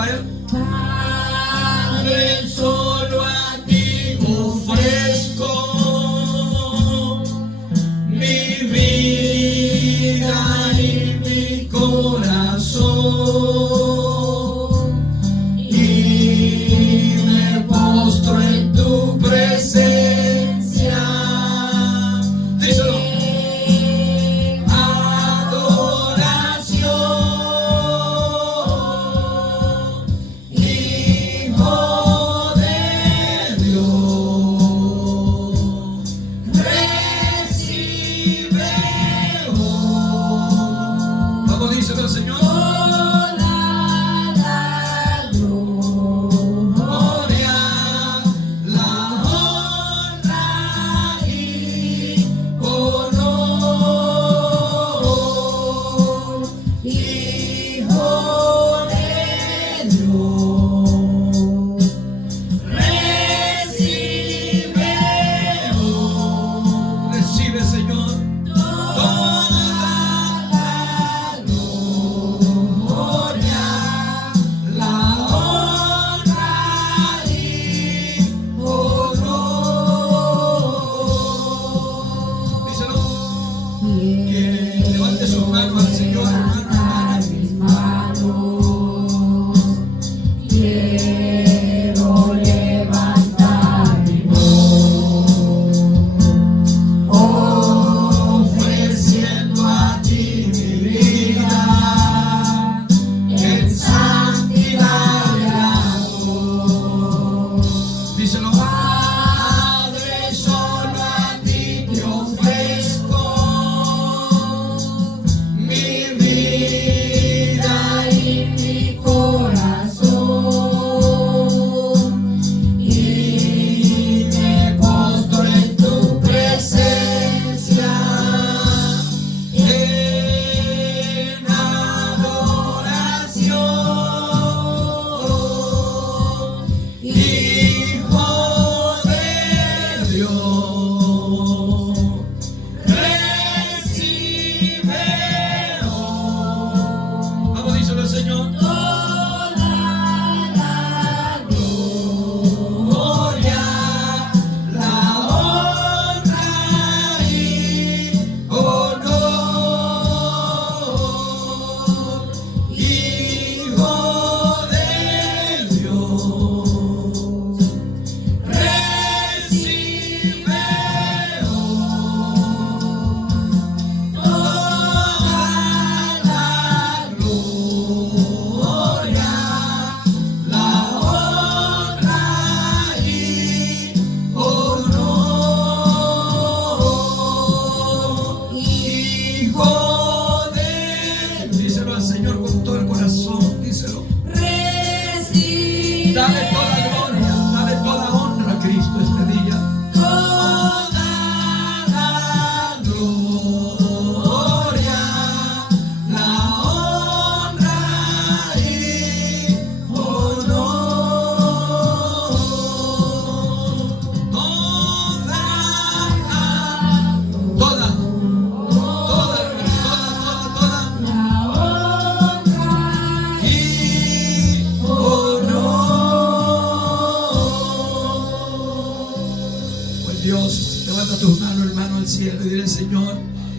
a Él. Padre, solo a ti ofrezco mi vida y mi corazón, y me postro en tu presencia. Díselo. cielo y dile: Señor,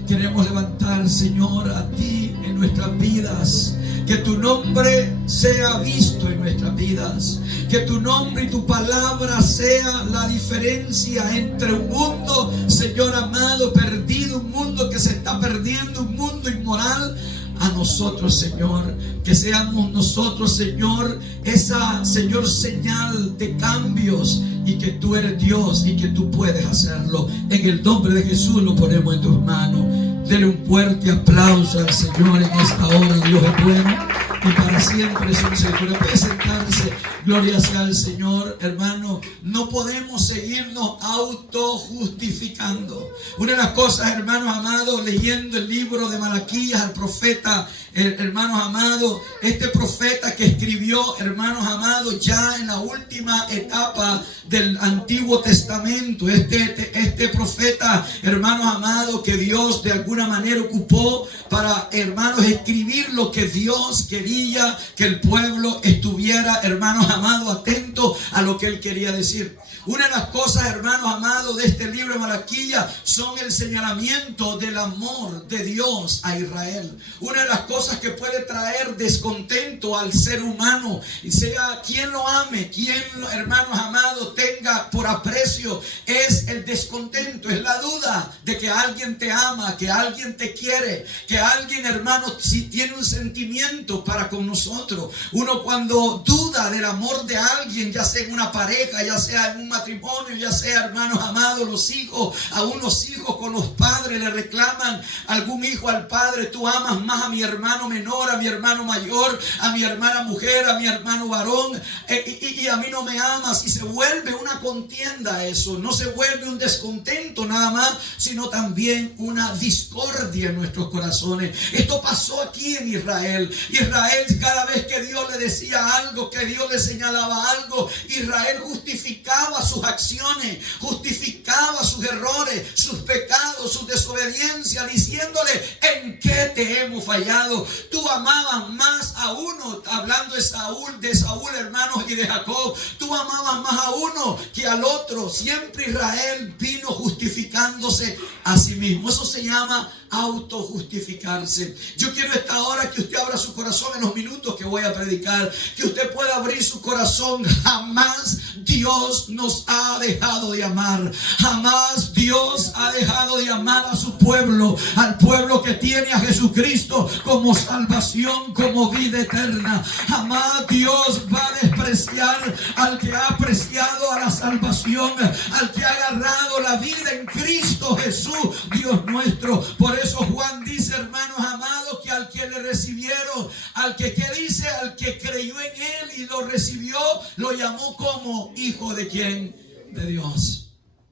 queremos levantar, Señor, a ti en nuestras vidas. Que tu nombre sea visto en nuestras vidas. Que tu nombre y tu palabra sea la diferencia entre un mundo, Señor amado, perdido, un mundo que se está perdiendo, un mundo inmoral, a nosotros, Señor. Que seamos nosotros, Señor, esa, Señor, señal de cambios, y que tú eres Dios y que tú puedes hacerlo. En el nombre de Jesús lo ponemos en tus manos. Dele un fuerte aplauso al Señor en esta hora. Dios es bueno y para siempre es misericordia. Puede sentarse. Gloria sea al Señor. Hermano, no podemos seguirnos autojustificando. Una de las cosas, hermanos amados, leyendo el libro de Malaquías, al profeta, hermanos amados, este profeta que escribió, hermanos amados, ya en la última etapa del Antiguo Testamento, este profeta, hermanos amados, que Dios de alguna manera ocupó para, hermanos, escribir lo que Dios quería quería que el pueblo estuviera, hermanos amados, atento a lo que él quería decir. Una de las cosas, hermanos amados, de este libro de Malaquías son el señalamiento del amor de Dios a Israel. Una de las cosas que puede traer descontento al ser humano, y sea quien lo ame, quien, hermanos amados, tenga por aprecio, es el descontento, es la duda de que alguien te ama, que alguien te quiere, que alguien, hermanos, si tiene un sentimiento para con nosotros. Uno cuando duda del amor de alguien, ya sea en una pareja, ya sea en un matrimonio, ya sea, hermanos amados, los hijos, a unos hijos con los padres le reclaman algún hijo al padre: tú amas más a mi hermano menor, a mi hermano mayor, a mi hermana mujer, a mi hermano varón, y a mí no me amas. Y se vuelve una contienda eso, no se vuelve un descontento nada más, sino también una discordia en nuestros corazones. Esto pasó aquí en Israel. Israel, cada vez que Dios le decía algo, que Dios le señalaba algo, Israel justificaba sus acciones, justificaba sus errores, sus pecados, su desobediencia, diciéndole: ¿en qué te hemos fallado? Tú amabas más a uno, hablando de Saúl, hermanos, y de Jacob. Tú amabas más a uno que al otro. Siempre Israel vino justificándose a sí mismo. Eso se llama autojustificarse. Yo quiero esta hora que usted abra su corazón en los minutos que voy a predicar, que usted pueda abrir su corazón. Jamás Dios nos ha dejado de amar. Jamás Dios ha dejado de amar a su pueblo, al pueblo que tiene a Jesucristo como salvación, como vida eterna. Jamás Dios va a despreciar al que ha apreciado a la salvación, al que ha agarrado la vida en Cristo Jesús, Dios nuestro. Por eso Juan dice, hermanos amados, que al que le recibieron, al que dice, al que creyó en él y lo recibió, lo llamó como hijo de ¿quién? De Dios.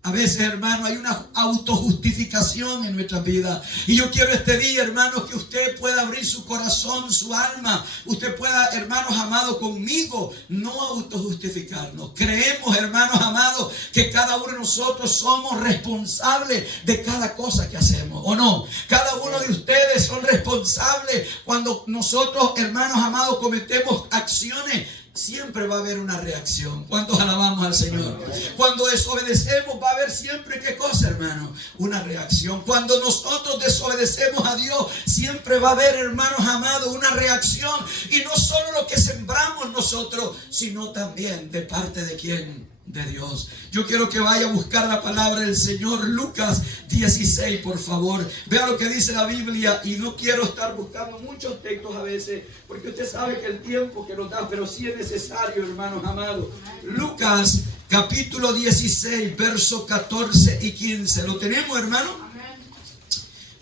A veces, hermano, hay una autojustificación en nuestra vida. Y yo quiero este día, hermanos, que usted pueda abrir su corazón, su alma. Usted pueda, hermanos amados, conmigo no autojustificarnos. Creemos, hermanos amados, que cada uno de nosotros somos responsables de cada cosa que hacemos, ¿o no? Cada uno de ustedes son responsables cuando nosotros, hermanos amados, cometemos acciones. Siempre va a haber una reacción. ¿Cuántos alabamos al Señor? Cuando desobedecemos va a haber siempre, ¿qué cosa, hermano? Una reacción. Cuando nosotros desobedecemos a Dios, siempre va a haber, hermanos amados, una reacción. Y no solo lo que sembramos nosotros, sino también de parte de ¿quién? De Dios. Yo quiero que vaya a buscar la palabra del Señor. Lucas 16, por favor. Vea lo que dice la Biblia. Y no quiero estar buscando muchos textos a veces, porque usted sabe que el tiempo que nos da, pero sí es necesario, hermanos amados. Lucas capítulo 16, versos 14 y 15. ¿Lo tenemos, hermano?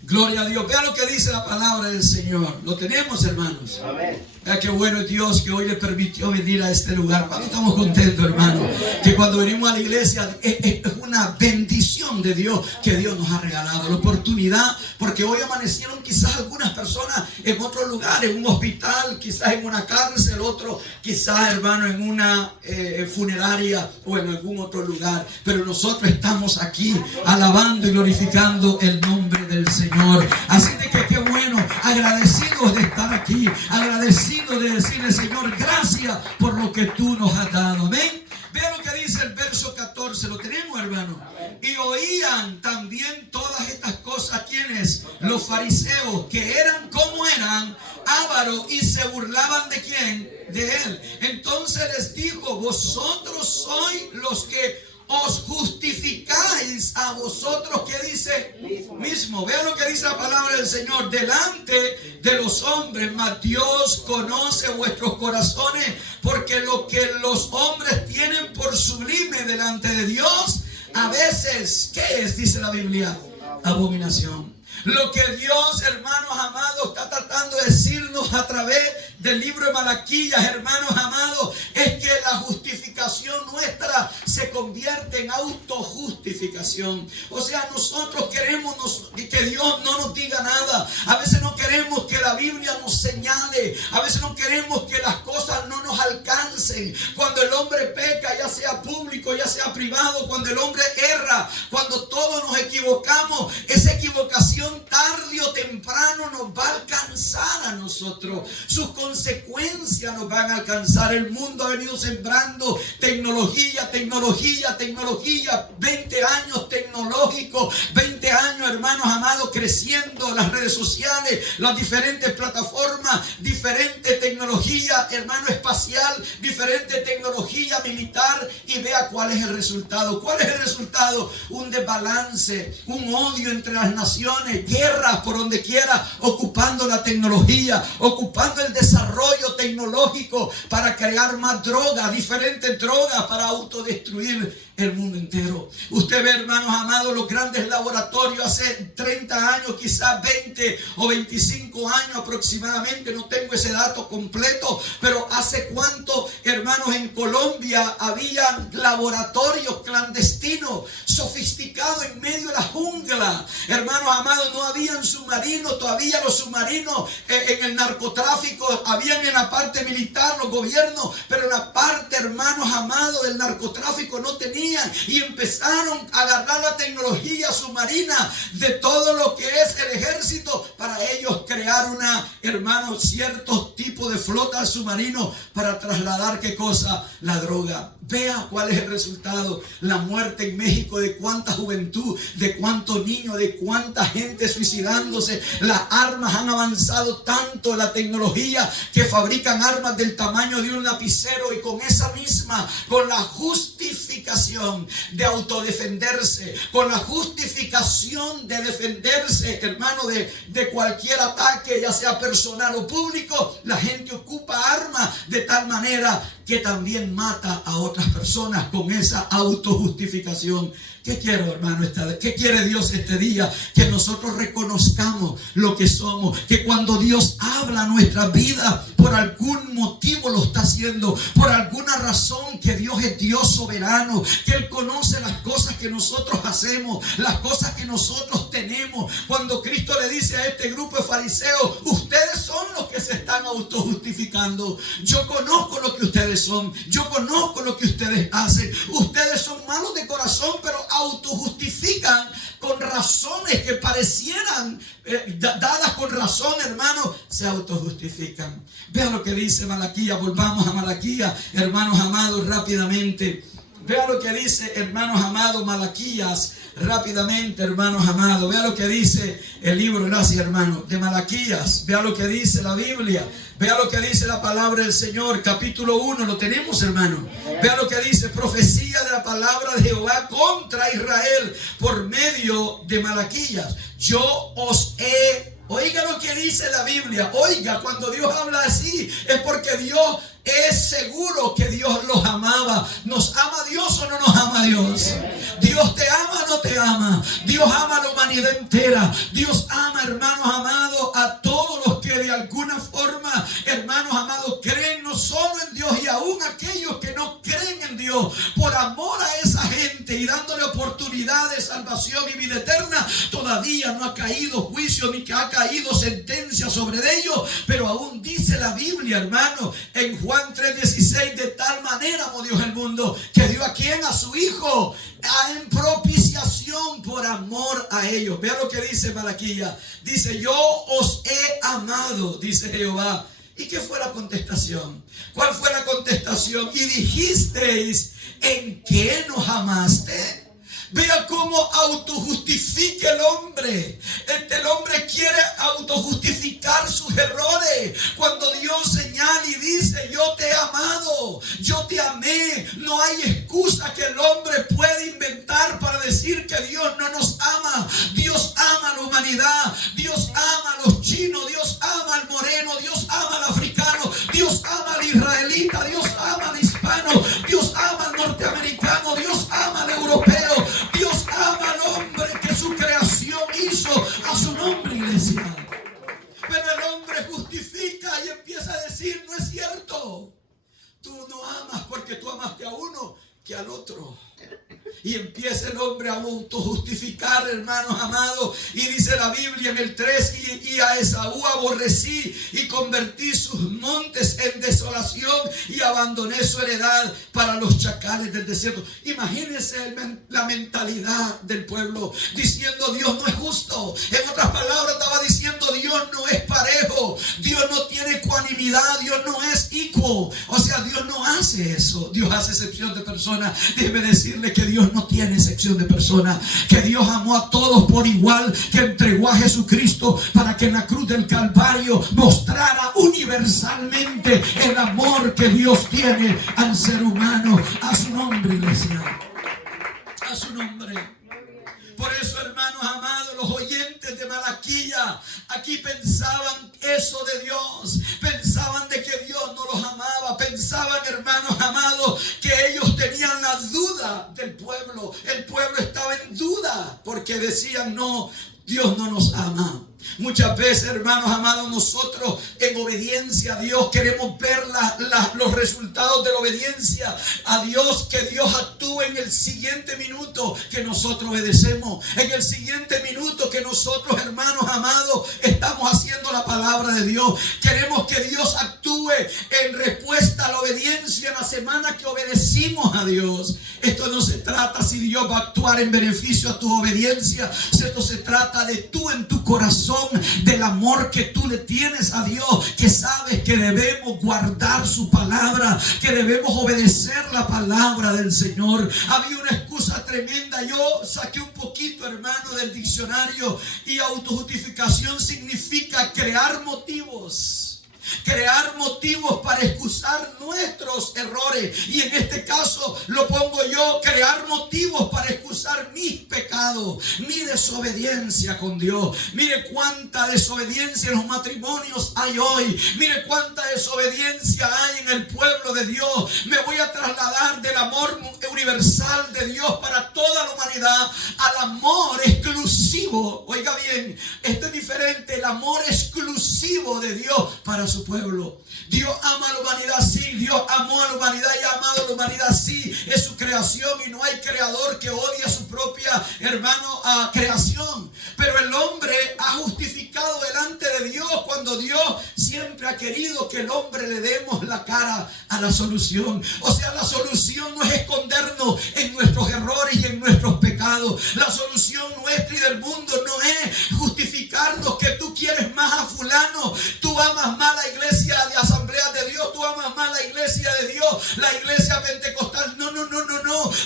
Gloria a Dios. Vea lo que dice la palabra del Señor. ¿Lo tenemos, hermanos? Amén. Vea qué bueno es Dios que hoy le permitió venir a este lugar. ¿Cuánto estamos contentos, hermano? Que cuando venimos a la iglesia es una bendición de Dios que Dios nos ha regalado. La oportunidad, porque hoy amanecieron quizás algunas personas en otro lugar, en un hospital, quizás en una cárcel, otro quizás, hermano, en una funeraria o en algún otro lugar. Pero nosotros estamos aquí alabando y glorificando el nombre del Señor. Así de que qué bueno, agradecidos de estar aquí, agradecidos de decirle: Señor, gracias por lo que tú nos has dado. Amén. Vean lo que dice el verso 14. ¿Lo tenemos, hermano? Y oían también todas estas cosas ¿quiénes? Los fariseos, que eran como eran, ávaros, y se burlaban ¿de quién? De él. Entonces les dijo: vosotros sois los que os justificáis a vosotros, ¿qué dice? Mismo. Vean lo que dice la palabra del Señor: delante de los hombres, mas Dios conoce vuestros corazones, porque lo que los hombres tienen por sublime delante de Dios, a veces, ¿qué es? Dice la Biblia: abominación. Lo que Dios, hermanos amados, está tratando de decirnos a través del libro de Malaquías, hermanos amados, es que la justificación nuestra se convierte en autojustificación. O sea, nosotros queremos que Dios no nos diga nada. A veces no queremos que la Biblia nos señale. A veces no queremos que las cosas no nos alcancen. Cuando el hombre peca, ya sea público, ya sea privado, cuando el hombre erra, cuando todos nos equivocamos, esa equivocación tarde o temprano nos va a alcanzar a nosotros. Sus consecuencias abundancia nos van a alcanzar. El mundo ha venido sembrando tecnología, tecnología, tecnología. 20 años tecnológicos, 20 años, hermanos amados, creciendo las redes sociales, las diferentes plataformas, diferente tecnología, hermano, espacial, diferente tecnología militar, y vea cuál es el resultado. ¿Cuál es el resultado? Un desbalance, un odio entre las naciones, guerras por donde quiera, ocupando la tecnología, ocupando el desarrollo tecnológico para crear más drogas, diferentes drogas para autodestruir el mundo entero. Usted ve, hermanos amados, los grandes laboratorios hace 30 años, quizás 20 o 25 años aproximadamente, no tengo ese dato completo, pero hace cuánto, hermanos, en Colombia había laboratorios clandestinos, sofisticados en medio de la jungla. Hermanos amados, no habían submarinos, todavía los submarinos en el narcotráfico habían en la parte militar, los gobiernos, pero en la parte, hermanos amados, del narcotráfico no tenían. Y empezaron a agarrar la tecnología submarina de todo lo que es el ejército para ellos crear hermanos, ciertos tipos de flotas submarinos para trasladar, ¿qué cosa? La droga. Vea cuál es el resultado. La muerte en México de cuánta juventud, de cuántos niños, de cuánta gente suicidándose. Las armas han avanzado tanto, la tecnología, que fabrican armas del tamaño de un lapicero, y con esa misma, con la justificación de autodefenderse, con la justificación de defenderse, hermano, de cualquier ataque, ya sea personal o público, la gente ocupa armas de tal manera que también mata a otras personas con esa autojustificación. ¿Qué quiero, hermano? ¿Qué quiere Dios este día? Que nosotros reconozcamos lo que somos. Que cuando Dios habla a nuestra vida, por algún motivo lo está haciendo. Por alguna razón, que Dios es Dios soberano. Que Él conoce las cosas que nosotros hacemos, las cosas que nosotros tenemos. Cuando Cristo le dice a este grupo de fariseos, ustedes son los que se están autojustificando. Yo conozco lo que ustedes son. Yo conozco lo que ustedes hacen. Ustedes son malos de corazón, pero autojustifican con razones que parecieran dadas con razón, hermanos, se autojustifican. Vean lo que dice Malaquías. Volvamos a Malaquías, hermanos amados, rápidamente. Vean lo que dice, hermanos amados, Malaquías, rápidamente, hermanos amados. Vean lo que dice el libro, gracias, hermano, de Malaquías. Vean lo que dice la Biblia. Vea lo que dice la palabra del Señor, capítulo 1, lo tenemos, hermano. Vea lo que dice, profecía de la palabra de Jehová contra Israel por medio de Malaquías. Yo os he... Oiga lo que dice la Biblia. Oiga, cuando Dios habla así, es porque Dios es seguro que Dios los amaba. ¿Nos ama Dios o no nos ama Dios? Dios te ama o no te ama. Dios ama a la humanidad entera. Dios ama, hermanos amados, a todos los que de alguna forma, hermanos amados, creen no solo en Dios, y aún aquellos que no creen en Dios. Por amor a esa gente y dándole oportunidad de salvación y vida eterna, todavía no ha caído juicio ni que ha caído sentencia sobre ellos. Pero aún dice la Biblia, hermano, en Juan 3:16, de tal manera amó Dios el mundo, que dio a quien, a su Hijo, en propiciación por amor a ellos. Vea lo que dice Malaquías. Dice, yo os he amado, dice Jehová. ¿Y qué fue la contestación? ¿Cuál fue la contestación? Y dijisteis, ¿en qué nos amaste? Vea cómo autojustifica el hombre. El hombre quiere autojustificar sus errores. Cuando Dios señala y dice, yo te he amado, yo te amé, no hay excusa que el hombre puede inventar para decir que Dios no nos ama. Dios ama a la humanidad. Dios ama a los chinos. Dios ama al moreno. Dios ama al africano. Dios ama al israelita. Dios ama al hispano. Dios ama al norteamericano. Dios ama al europeo. Dios ama al hombre que su creación hizo a su nombre, iglesia. Pero el hombre justifica y empieza a decir, no es cierto. Tú no amas porque tú amaste a uno que al otro. Y empieza el hombre a autojustificar, hermanos amados. Y dice la Biblia en el 3, y a Esaú aborrecí y convertí sus montes en desolación y abandoné su heredad para los chacales del desierto. Imagínense la mentalidad del pueblo diciendo, Dios no es justo. En otras palabras, estaba diciendo, Dios no es parejo. Dios no tiene ecuanimidad. Dios no es equo. tiempo. O sea, Dios no hace eso. Dios hace excepción de personas. Déjeme decirle que Dios no tiene excepción de personas. Que Dios amó a todos por igual. Que entregó a Jesucristo para que en la cruz del Calvario mostrara universalmente el amor que Dios tiene al ser humano. A su nombre, iglesia. A su nombre. Por eso, hermanos amados, los oyentes de Malaquía aquí pensaban eso de Dios. Pensaban de que Dios no los amaba. Pensaban, hermanos amados, que ellos tenían la duda del pueblo. El pueblo estaba en duda porque decían, no, Dios no nos ama. Muchas veces, hermanos amados, nosotros en obediencia a Dios queremos ver los resultados de la obediencia a Dios, que Dios actúe en el siguiente minuto que nosotros obedecemos, en el siguiente minuto que nosotros, hermanos amados, estamos haciendo la palabra de Dios. Queremos que Dios actúe en respuesta a la obediencia en la semana que obedecimos a Dios. Esto no se trata si Dios va a actuar en beneficio a tu obediencia. Esto se trata de tú en tu corazón, del amor que tú le tienes a Dios, que sabes que debemos guardar su palabra, que debemos obedecer la palabra del Señor. Había una excusa tremenda. Yo saqué un poquito, hermano, del diccionario, y autojustificación significa crear motivos. Crear motivos para excusar nuestros errores. Y en este caso lo pongo yo: crear motivos para excusar mis pecados, mi desobediencia con Dios. Mire cuánta desobediencia en los matrimonios hay hoy. Mire cuánta desobediencia hay en el pueblo de Dios. Me voy a trasladar del amor universal de Dios para toda la humanidad al amor exclusivo. Oiga bien, esto es diferente. El amor exclusivo de Dios para su pueblo. Dios ama a la humanidad, sí. Dios amó a la humanidad y ha amado a la humanidad, sí. Es su creación y no hay creador que odie a su propia, hermano, creación. Pero el hombre ha justificado delante de Dios cuando Dios siempre ha querido que el hombre le demos la cara a la solución. O sea, la solución no es escondernos en nuestros errores y en nuestros pecados. La solución nuestra y del mundo no es justificarnos que tú quieres más a fulano, tú amas más la iglesia de Asamblea de Dios, tú amas más la iglesia de Dios, la iglesia pentecostal. No.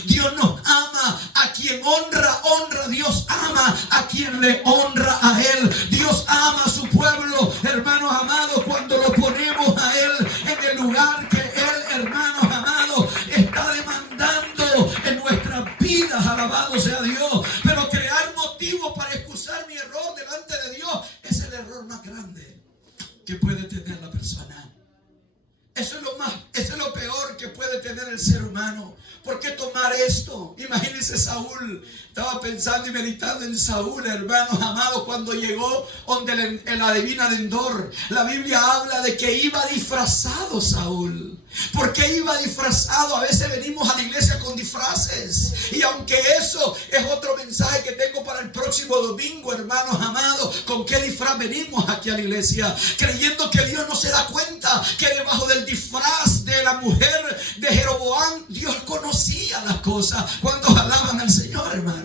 Dios nos ama. A quien honra, honra. Dios ama a quien le honra a Él. Dios ama a su pueblo, hermanos amados, cuando lo ponemos a Él en el lugar que Él, hermanos amados, está demandando en nuestras vidas. Alabado sea Dios. Pero crear motivos para excusar mi error delante de Dios es el error más grande que puede tener la persona. Eso es lo peor que puede tener el ser humano. ¿Por qué tomar esto? Imagínense Saúl. Estaba pensando y meditando en Saúl, hermanos amados, cuando llegó donde el adivina de Endor. La Biblia habla de que iba disfrazado Saúl. ¿Por qué iba disfrazado? A veces venimos a la iglesia con disfraces. Y aunque eso es otro mensaje que tengo para el próximo domingo, hermanos amados, ¿con qué disfraz venimos aquí a la iglesia? Creyendo que Dios no se da cuenta que debajo del disfraz de la mujer de Jeroboam, Dios conocía las cosas. Cuando alaban al Señor, hermano.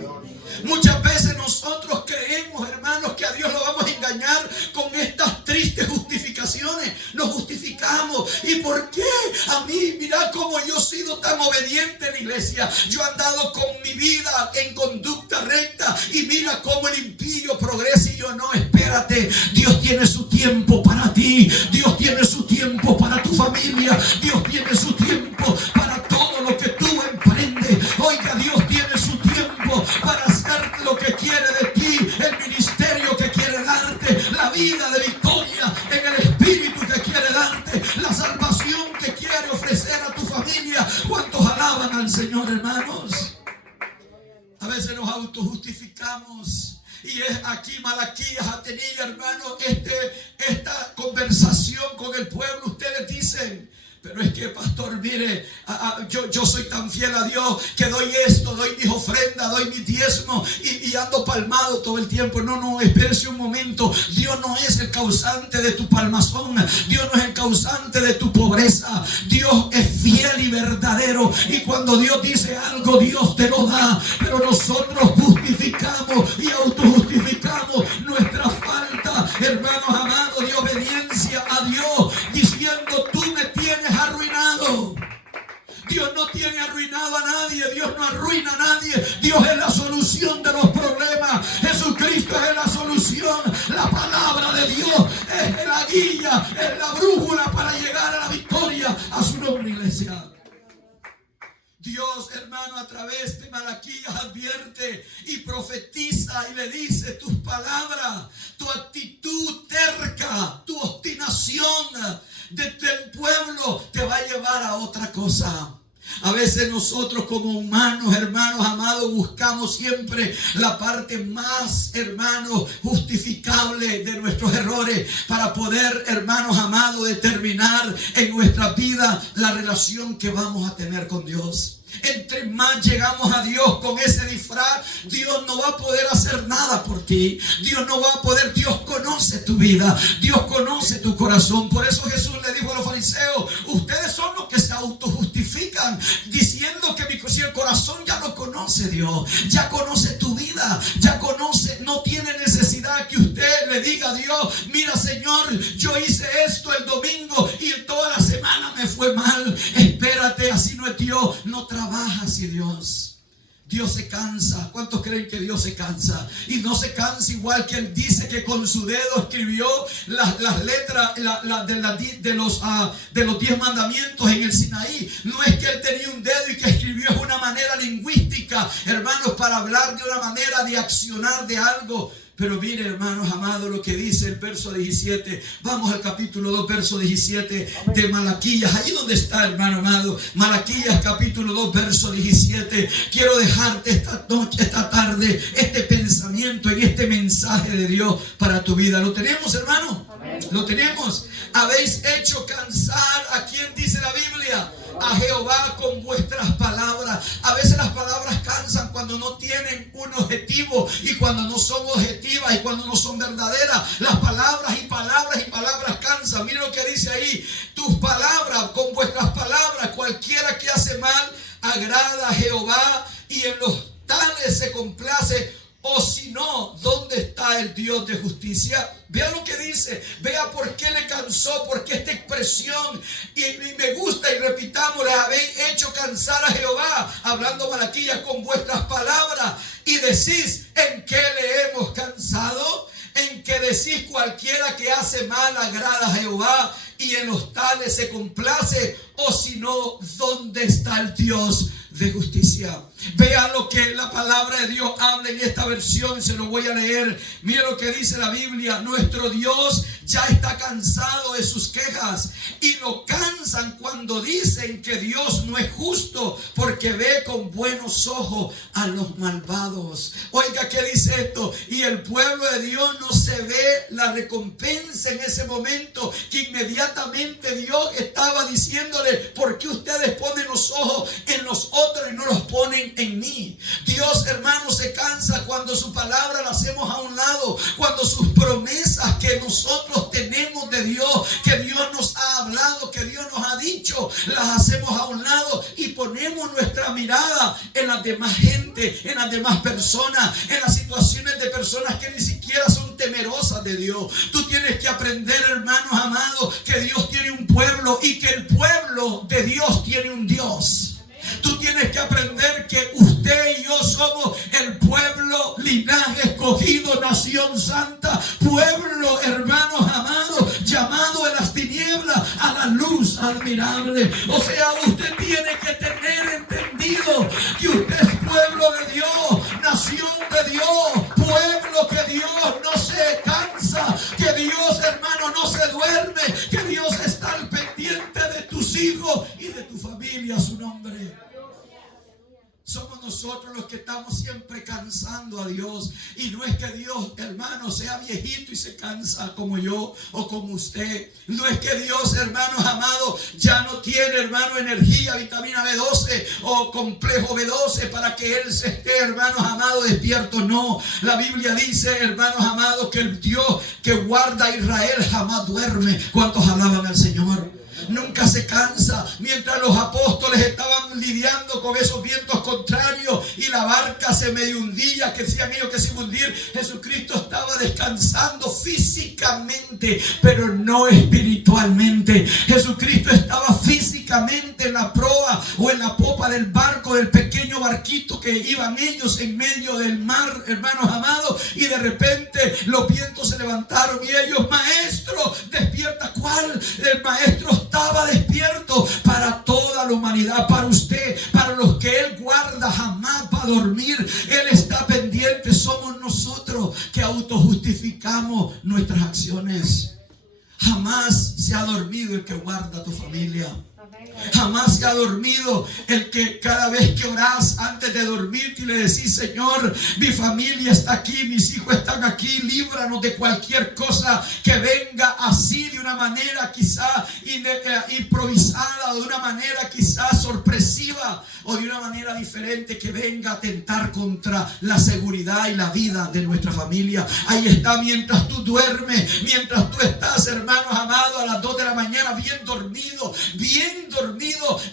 Muchas veces nosotros creemos, hermanos, que a Dios lo vamos a engañar con estas tristes justificaciones. Nos justificamos. ¿Y por qué? A mí, mira cómo yo he sido tan obediente en la iglesia. Yo he andado con mi vida en conducta recta. Y mira cómo el impío progresa y yo no. Espérate, Dios tiene su tiempo para ti. Dios tiene su tiempo para tu familia. Dios tiene su tiempo para todo lo que tú emprendes. Oiga, Dios tiene su tiempo para hacer lo que quiere de ti, el ministerio que quiere darte, la vida de victoria en el Espíritu que quiere darte, la salvación que quiere ofrecer a tu familia. ¿Cuántos alaban al Señor, hermanos? A veces nos autojustificamos. Y es aquí Malaquías tenía, hermanos, esta conversación con el pueblo. Ustedes dicen: pero es que, pastor, mire, yo soy tan fiel a Dios que doy esto, doy mis ofrendas, doy mis diezmos y ando palmado todo el tiempo. No, espérese un momento. Dios no es el causante de tu palmazón. Dios no es el causante de tu pobreza. Dios es fiel y verdadero. Y cuando Dios dice algo, Dios te lo da. Pero nosotros justificamos y autojustificamos nuestra falta, hermanos amados, de obediencia a Dios, diciendo: tú me tienes arruinado Dios es la solución de los problemas. Jesucristo es la solución. La palabra de Dios es la guía, es la brújula para llegar a la victoria. A su nombre, iglesia. Dios, hermano, a través de Malaquías advierte y profetiza y le dice: tus palabras, tu actitud terca, tu obstinación del pueblo te va a llevar a otra cosa. A veces nosotros como humanos, hermanos amados, buscamos siempre la parte más, hermanos, justificable de nuestros errores para poder, hermanos amados, determinar en nuestra vida la relación que vamos a tener con Dios. Entre más llegamos a Dios con ese disfraz, Dios no va a poder hacer nada por ti. Dios no va a poder. Dios conoce tu vida. Dios conoce tu corazón. Por eso Jesús le dijo a los fariseos: ustedes son los que se autojustifican diciendo que si el corazón ya lo conoce Dios, ya conoce tu vida, ya conoce, no tiene necesidad que usted le diga a Dios: mira, Señor, yo hice esto el domingo y en toda la semana me fue mal. Espérate, así no es Dios. No trabaja así Dios. Dios se cansa. ¿Cuántos creen que Dios se cansa? Y no se cansa igual que Él dice que con su dedo escribió las letras de los 10 mandamientos en el Sinaí. No es que Él tenía un dedo y que escribió de una manera lingüística, hermanos, para hablar de una manera de accionar de algo. Pero mire, hermanos amados, lo que dice el verso 17. Vamos al capítulo 2, verso 17 de Malaquías. Ahí donde está, hermano amado. Malaquías capítulo 2, verso 17. Quiero dejarte esta tarde, este pensamiento en este mensaje de Dios para tu vida. ¿Lo tenemos, hermano? ¿Lo tenemos? Habéis hecho cansar a quien dice la Biblia, a Jehová con vuestras palabras. A veces las palabras cansan cuando no tienen un objetivo y cuando no son objetivas y cuando no son verdaderas. Las palabras y palabras cansan. Mira lo que dice ahí: tus palabras, con vuestras palabras, cualquiera que hace mal agrada a Jehová y en los tales se complace. O si no, ¿dónde está el Dios de justicia? Vea lo que dice. Vea por qué le cansó, por qué esta expresión. Y me gusta, y repitamos: le habéis hecho cansar a Jehová, hablando Malaquías, con vuestras palabras. Y decís: ¿en qué le hemos cansado? En que decís: cualquiera que hace mal agrada a Jehová y en los tales se complace. O si no, ¿dónde está el Dios de justicia? Vean lo que la palabra de Dios habla en esta versión. Se lo voy a leer. Mira lo que dice la Biblia: nuestro Dios ya está cansado de sus quejas, y lo cansan cuando dicen que Dios no es justo, porque ve con buenos ojos a los malvados. Oiga, ¿qué dice esto? Y el pueblo de Dios no se ve la recompensa en ese momento, que inmediatamente Dios estaba diciéndole: ¿por qué ustedes ponen los ojos en los otros y no los ponen en mí? Dios, hermano, se cansa cuando su palabra la hacemos a un lado, cuando sus promesas que nosotros tenemos de Dios, que Dios nos ha hablado, que Dios nos ha dicho, las hacemos a un lado y ponemos nuestra mirada en las demás gente, en las demás personas, en las situaciones de personas que ni siquiera son temerosas de Dios. Tú tienes que aprender, hermanos amados, que Dios tiene un pueblo y que el pueblo de Dios tiene un Dios. Tú tienes que aprender que usted y yo somos el pueblo, linaje escogido, nación santa, pueblo, hermanos amados, llamado de las tinieblas a la luz admirable. O sea, usted tiene que tener entendido que usted es pueblo de Dios, nación de Dios, pueblo que Dios no se cansa, que Dios, hermano, no se duerme, que Dios está al pendiente de tus hijos y de tu familia, a su nombre. Somos nosotros los que estamos siempre cansando a Dios. Y no es que Dios, hermano, sea viejito y se cansa como yo o como usted. No es que Dios, hermanos amados, ya no tiene, hermano, energía, vitamina B12 o complejo B12 para que Él se esté, hermanos amados, despierto. No, la Biblia dice, hermanos amados, que el Dios que guarda a Israel jamás duerme. ¿Cuántos alaban al Señor? Nunca se cansa. Mientras los apóstoles estaban lidiando con esos vientos contrarios y la barca se medio hundía, que decían ellos que se iba a hundir, Jesucristo estaba descansando físicamente, pero no espiritualmente. Jesucristo estaba físicamente en la proa o en la popa del barco, del pequeño barquito poquito que iban ellos en medio del mar, hermanos amados, y de repente los vientos se levantaron y ellos, maestro, despierta. ¿Cuál? El maestro estaba despierto para toda la humanidad, para usted, para los que Él guarda, jamás va a dormir. Él está pendiente. Somos nosotros que autojustificamos nuestras acciones. Jamás se ha dormido el que guarda a tu familia. Jamás se ha dormido el que cada vez que orás antes de dormirte y le decís: Señor, mi familia está aquí, mis hijos están aquí, líbranos de cualquier cosa que venga así de una manera quizá improvisada, o de una manera quizá sorpresiva, o de una manera diferente que venga a atentar contra la seguridad y la vida de nuestra familia. Ahí está, mientras tú duermes, mientras tú estás, hermanos amados, a las 2 de la mañana bien dormido,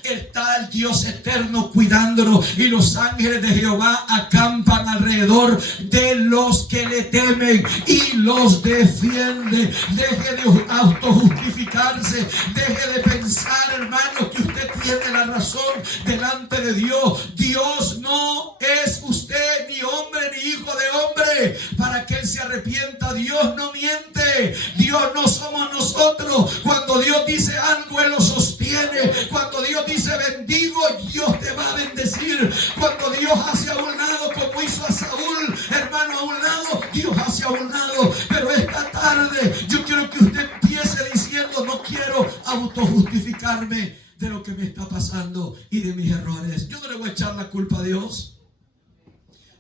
está el Dios eterno cuidándonos, y los ángeles de Jehová acampan alrededor de los que le temen y los defiende. Deje de autojustificarse, deje de pensar, hermano, que usted tiene la razón delante de Dios. Dios no es usted ni hombre ni hijo de hombre para que Él se arrepienta. Dios no miente, Dios no somos nosotros. Cuando Dios dice algo, Él lo sostiene. Cuando Dios dice bendigo, Dios te va a bendecir. Cuando Dios hace a un lado, como hizo a Saúl, hermano, a un lado, Dios hace a un lado. Pero esta tarde yo quiero que usted empiece diciendo: no quiero autojustificarme de lo que me está pasando y de mis errores. Yo no le voy a echar la culpa a Dios.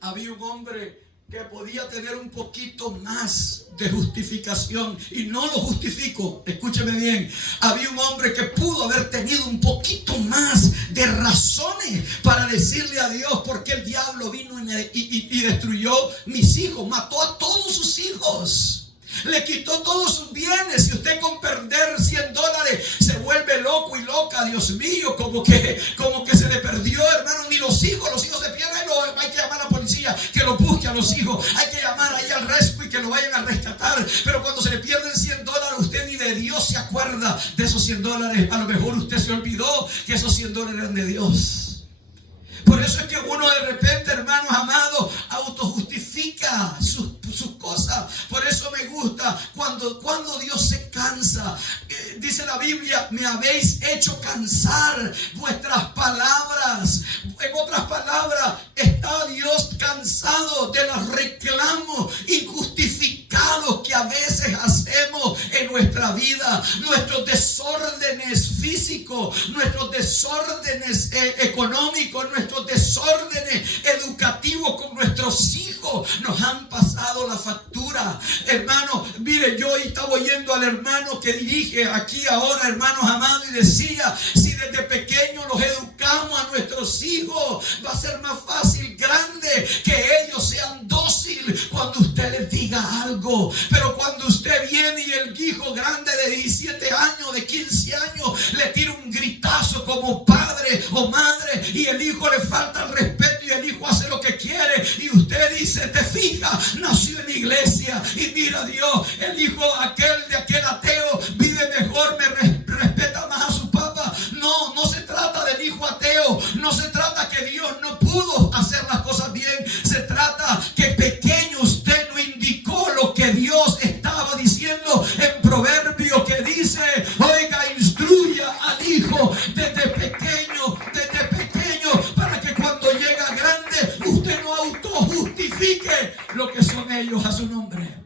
Había un hombre que podía tener un poquito más de justificación, y no lo justifico, escúcheme bien. Había un hombre que pudo haber tenido un poquito más de razones para decirle a Dios: porque el diablo vino y destruyó mis hijos, mató a todos sus hijos, le quitó todos sus bienes. Y usted con perder $100 se vuelve loco y loca. Dios mío, como que se le perdió, hermano. Ni los hijos se pierden. Hay que llamar a la policía que lo busque a los hijos. Hay que llamar ahí al rescue y que lo vayan a rescatar. Pero cuando se le pierden $100, usted ni de Dios se acuerda de esos $100. A lo mejor usted se olvidó que esos $100 eran de Dios. Por eso es que uno de repente, hermanos amados, autojustifica sus cosas. Por eso me gusta cuando Dios se cansa. Dice la Biblia: me habéis hecho cansar vuestras palabras. En otras palabras, está Dios cansado de los reclamos injustificados que a veces hacemos en nuestra vida. Nuestros desórdenes físicos, nuestros desórdenes económicos, nuestros desórdenes educativos con nuestros hijos nos han pasado la factura. Hermano, mire, yo estaba oyendo al hermano que dirige aquí ahora, hermanos amados, y decía: si desde pequeños los educamos a nuestros hijos, va a ser más fácil grande que ellos sean dóciles cuando usted les diga algo. Pero cuando usted viene y el hijo grande de 17 años, de 15 años, le tira un gritazo como padre o madre, y el hijo le falta el respeto y el hijo hace lo que quiere, y usted dice: te fijas, nació en iglesia y mira Dios, el hijo de aquel ateo vive mejor, respeta más a su papá. No se trata del hijo ateo, no se trata que Dios no pudo hacer las cosas bien, se trata que pequeño usted no indicó lo que Dios estaba diciendo en Proverbio, que dice: oiga, instruya al hijo desde pequeño, para que cuando llega grande usted no autojustifique lo que son ellos a su nombre.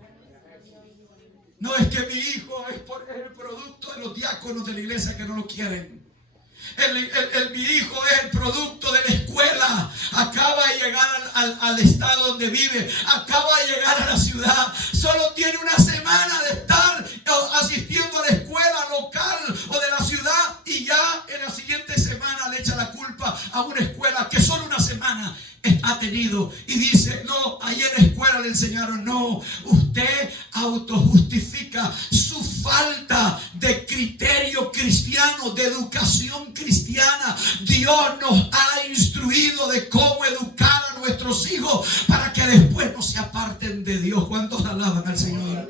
No es que mi hijo es el producto de los diáconos de la iglesia que no lo quieren. Mi hijo es el producto de la escuela. Acaba de llegar al estado donde vive. Acaba de llegar a la ciudad. Solo tiene una semana de estar asistiendo a la escuela local o de la ciudad, y ya en la siguiente semana le echa la culpa a una escuela que solo una semana ha tenido, y dice: no, ahí en la escuela le enseñaron. No, usted autojustifica su falta de criterio cristiano, de educación cristiana. Dios nos ha instruido de cómo educar a nuestros hijos para que después no se aparten de Dios. ¿Cuántos alaban al Señor?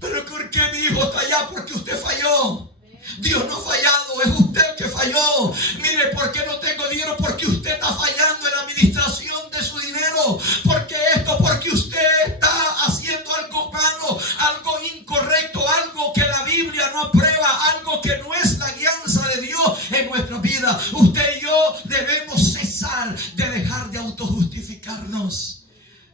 Pero ¿por qué mi hijo está allá? Porque usted falló. Dios no ha fallado, es usted el que falló. Mire, ¿por qué no tengo dinero? Porque usted está fallando en la administración de su dinero. Porque porque usted está haciendo algo malo, algo incorrecto, algo que la Biblia no aprueba, algo que no es la guianza de Dios en nuestra vida. Usted y yo debemos cesar de dejar de autojustificarnos.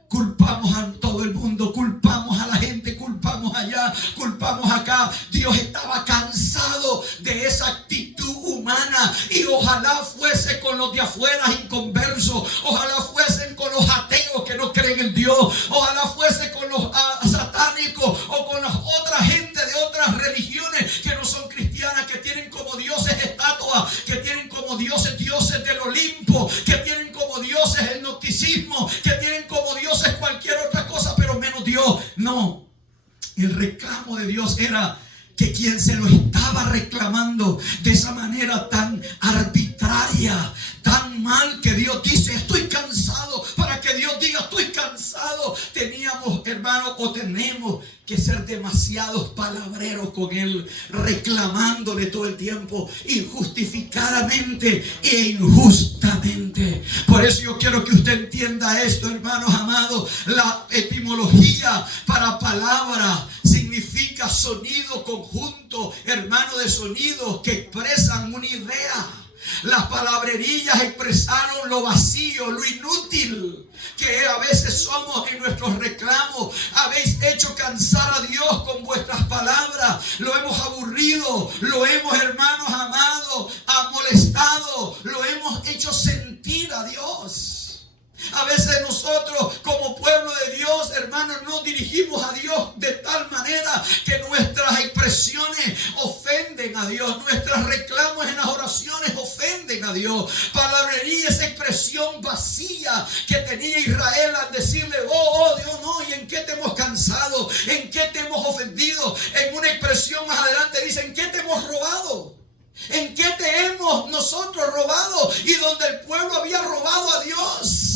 Culpamos a todo el mundo, culpamos a la gente, culpamos allá, culpamos acá. Dios estaba cansado de esa actitud humana y ojalá fuese con los de afuera inconversos, ojalá fuesen con los ateos que no creen en Dios, ojalá fuese con los satánicos o con las otras gente de otras religiones que no son cristianas, que tienen como dioses estatuas, que tienen como dioses del Olimpo, que tienen como dioses el gnosticismo, que tienen como dioses cualquier otra cosa, pero menos Dios. No, el reclamo de Dios era que quien se lo estaba reclamando de esa manera tan arbitraria, tan mal, que Dios dice estoy cansado, para que Dios diga estoy cansado, teníamos, hermano, o tenemos que ser demasiados palabreros con Él, reclamándole todo el tiempo, injustificadamente e injustamente. Por eso yo quiero que usted entienda esto, hermanos amados. La etimología para palabra significa sonido conjunto, hermano, de sonidos que expresan una idea. Las palabrerillas expresaron lo vacío, lo inútil que a veces somos en nuestros reclamos. Habéis hecho cansar a Dios con vuestras palabras. Lo hemos aburrido, lo hemos, hermanos amados, molestado, lo hemos hecho sentir a Dios. A veces nosotros como pueblo de Dios, hermanos, nos dirigimos a Dios de tal manera que nuestras expresiones ofenden a Dios. Nuestros reclamos en las oraciones ofenden a Dios. Palabrería, esa expresión vacía que tenía Israel al decirle, oh Dios, no, ¿y en qué te hemos cansado? ¿En qué te hemos ofendido? En una expresión más adelante dice, ¿en qué te hemos robado? ¿En qué te hemos nosotros robado? Y donde el pueblo había robado a Dios.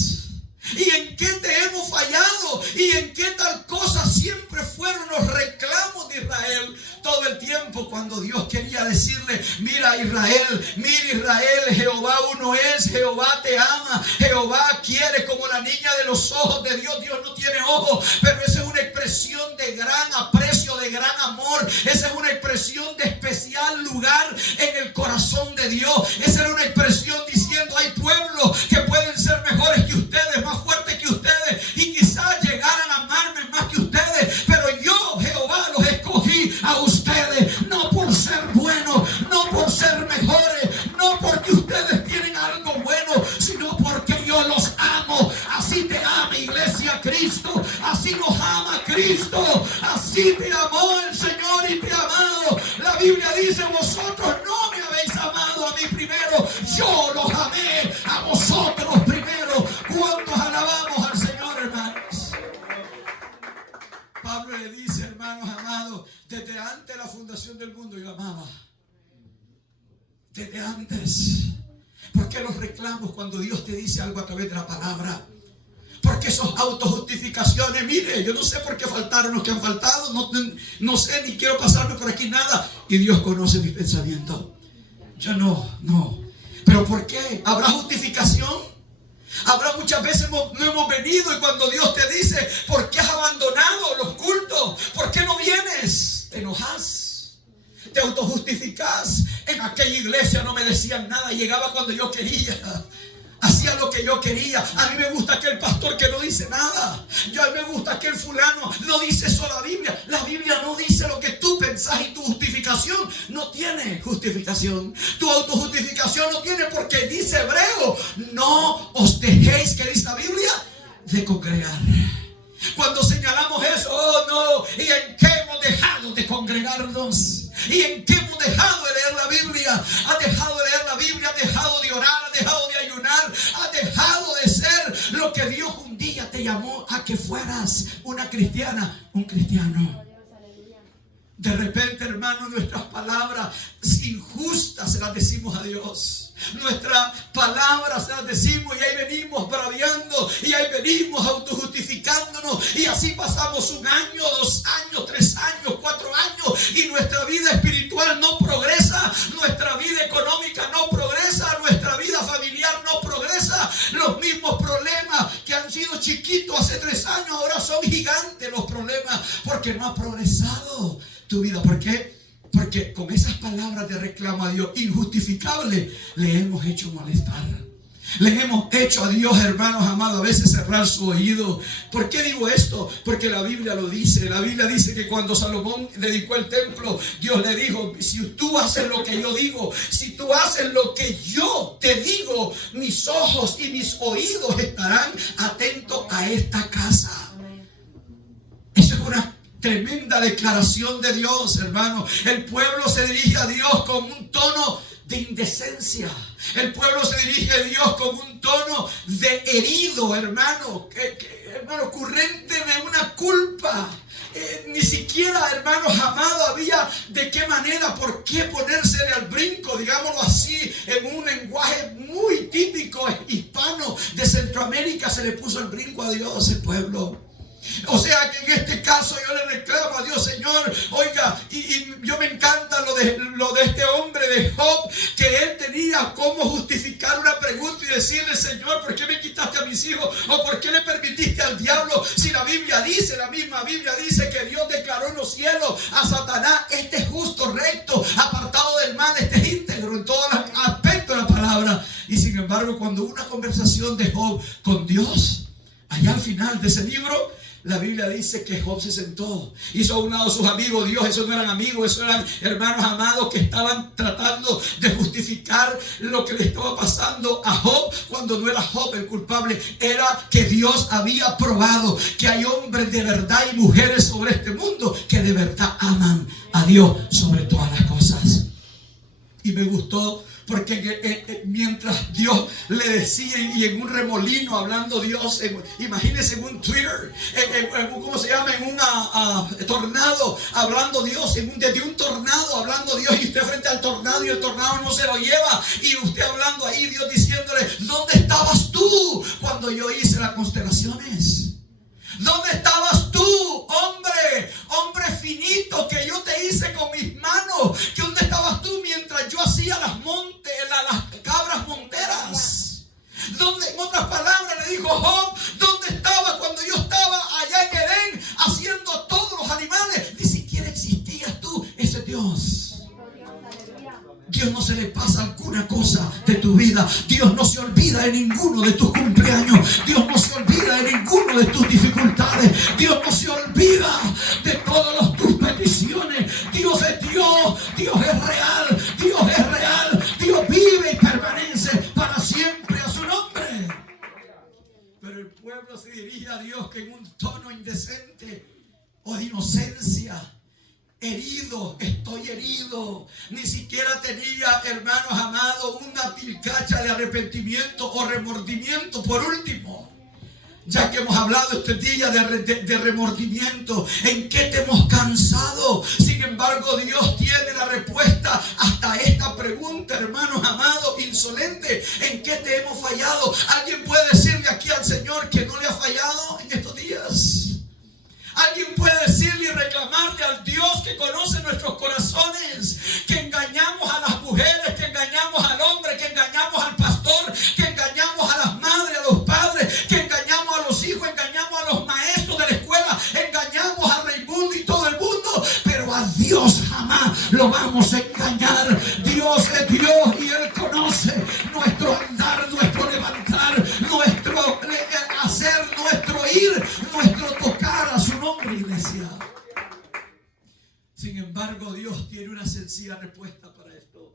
¿Y en qué te hemos fallado? ¿Y en qué tal cosa? Siempre fueron los reclamos de Israel todo el tiempo, cuando Dios quería decirle, mira Israel, Jehová uno es, Jehová te ama, Jehová quiere como la niña de los ojos de Dios. Dios no tiene ojos, pero esa es una expresión de gran aprecio, de gran amor. Esa es una expresión de especial lugar en el corazón de Dios. Esa era una expresión diciendo, hay pueblos que pueden ser mejores que ustedes, más fuertes que ustedes, y quizás llegaran a amarme más que ustedes, pero yo, Jehová, los escogí a ustedes, no por ser buenos, no por ser mejores, no porque ustedes tienen algo bueno, sino porque yo los amo. Así te ama, iglesia, Cristo, así nos ama Cristo, así te amó el Señor y te ha amado. La Biblia dice, vosotros no me habéis amado a mí primero, yo los amé a vosotros primero. ¿Cuántos alabamos al Señor, hermanos? Pablo le dice, hermanos amados, desde antes de la fundación del mundo yo amaba. Desde antes. ¿Por qué los reclamos cuando Dios te dice algo a través de la palabra? Porque esos autojustificaciones, mire, yo no sé por qué faltaron los que han faltado, no sé, ni quiero pasarme por aquí nada. Y Dios conoce mis pensamientos. Yo no. ¿Pero por qué? ¿Habrá justificación? Habrá muchas veces no hemos venido y cuando Dios te dice, ¿por qué has abandonado los cultos? ¿Por qué no vienes? Te enojas, te autojustificas. En aquella iglesia no me decían nada, llegaba cuando yo quería, hacía lo que yo quería. A mí me gusta aquel pastor que no dice nada. A mí me gusta aquel fulano, no dice eso la Biblia. La Biblia no dice lo que tú pensás y tu justificación no tiene justificación. Tu autojustificación no tiene, porque dice Hebreo, no os dejéis, que dice la Biblia, de congregar. Cuando señalamos eso, oh no, ¿y en qué hemos dejado de congregarnos? ¿Y en qué hemos dejado de leer la Biblia? ¿Has dejado de leer la Biblia? ¿Has dejado de orar? ¿Has dejado de ayunar? ¿Has dejado de ser lo que Dios un día te llamó a que fueras? Una cristiana, un cristiano. De repente, hermano, nuestras palabras injustas se las decimos a Dios. Nuestras palabras se las decimos y ahí venimos braviando y ahí venimos autojustificándonos, y así pasamos 1 año, 2 años, 3 años, 4 años y nuestra vida espiritual no progresa porque no ha progresado tu vida. ¿Por qué? Porque con esas palabras de reclamo a Dios injustificable le hemos hecho molestar. Le hemos hecho a Dios, hermanos amados, a veces cerrar su oído. ¿Por qué digo esto? Porque la Biblia lo dice. La Biblia dice que cuando Salomón dedicó el templo, Dios le dijo: si tú haces lo que yo digo, si tú haces lo que yo te digo, mis ojos y mis oídos estarán atentos a esta casa. Eso es una tremenda declaración de Dios, hermano. El pueblo se dirige a Dios con un tono de indecencia. El pueblo se dirige a Dios con un tono de herido, hermano. Hermano, ocurrente de una culpa. Ni siquiera, hermanos amados, había de qué manera, por qué ponérsele al brinco, digámoslo así, en un lenguaje muy típico hispano de Centroamérica. Se le puso el brinco a Dios, el pueblo. O sea que en este caso yo le reclamo a Dios: Señor, oiga, y yo me encanta lo de este hombre de Job, que él tenía cómo justificar una pregunta y decirle: Señor, ¿por qué me quitaste a mis hijos? ¿O por qué le permitiste al diablo? Si la Biblia dice, la misma Biblia dice que Dios declaró en los cielos a Satanás: este es justo, recto, apartado del mal, este es íntegro en todos los aspectos de la palabra. Y sin embargo, cuando hubo una conversación de Job con Dios, allá al final de ese libro, la Biblia dice que Job se sentó, hizo a un lado a sus amigos. Dios, esos no eran amigos, esos eran hermanos amados que estaban tratando de justificar lo que le estaba pasando a Job, cuando no era Job el culpable. Era que Dios había probado que hay hombres de verdad y mujeres sobre este mundo que de verdad aman a Dios sobre todas las cosas. Y me gustó porque mientras Dios le decía, y en un remolino hablando Dios, imagínense en un Twitter, ¿cómo se llama? En un tornado hablando Dios, desde un tornado hablando Dios, y usted frente al tornado y el tornado no se lo lleva, y usted hablando ahí, Dios diciéndole: ¿dónde estabas tú cuando yo hice las constelaciones? ¿Dónde estabas tú, hombre finito, que yo te hice con mis manos? ¿Que dónde estabas tú mientras yo hacía las cabras monteras? ¿Dónde, en otras palabras, le dijo Job, ¿dónde estaba cuando yo estaba allá en Edén haciendo todos los animales? Ni siquiera existías tú. Ese es Dios. Dios no se le pasa alguna cosa de tu vida. Dios no se olvida de ninguno de tus cumpleaños. Dios no se olvida de ninguno de tus dificultades. Dios no se olvida de todas tus peticiones. Dios es Dios. Dios es real. Dios es real. Dios vive y permanece para siempre a su nombre. Pero el pueblo se dirige a Dios que en un tono indecente o de inocencia. Herido, estoy herido. Ni siquiera tenía, hermanos amados, una pilcacha de arrepentimiento o remordimiento. Por último, ya que hemos hablado este día de remordimiento, ¿en qué te hemos cansado? Sin embargo, Dios tiene la respuesta hasta esta pregunta, hermanos amados, insolente: ¿en qué te hemos fallado? ¿Alguien puede decirle aquí al Señor que no le ha fallado en estos días? Alguien puede decirle y reclamarle al Dios que conoce nuestros corazones, que engañamos a las mujeres, que engañamos al hombre, que engañamos al pastor, que engañamos a las madres, a los padres, que engañamos a los hijos, engañamos a los maestros de la escuela, engañamos a Raimundo y todo el mundo, pero a Dios jamás lo vamos a engañar. Dios es Dios y Él conoce nuestro andar, nuestro levantar, nuestro hacer, nuestro ir, nuestro tocar a su nombre, iglesia. Sin embargo, Dios tiene una sencilla respuesta para esto,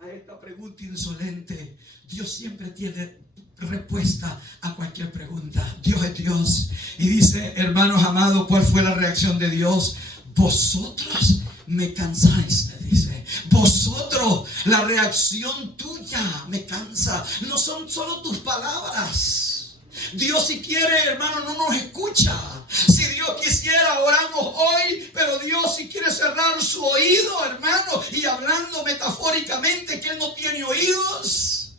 a esta pregunta insolente. Dios siempre tiene respuesta a cualquier pregunta. Dios es Dios. Y dice, hermanos amados, ¿cuál fue la reacción de Dios? Vosotros me cansáis, me dice. Vosotros, la reacción tuya me cansa. No son solo tus palabras. Dios, si quiere, hermano, no nos escucha. Si Dios quisiera, oramos hoy, pero Dios, si quiere cerrar su oído, hermano, y hablando metafóricamente que Él no tiene oídos,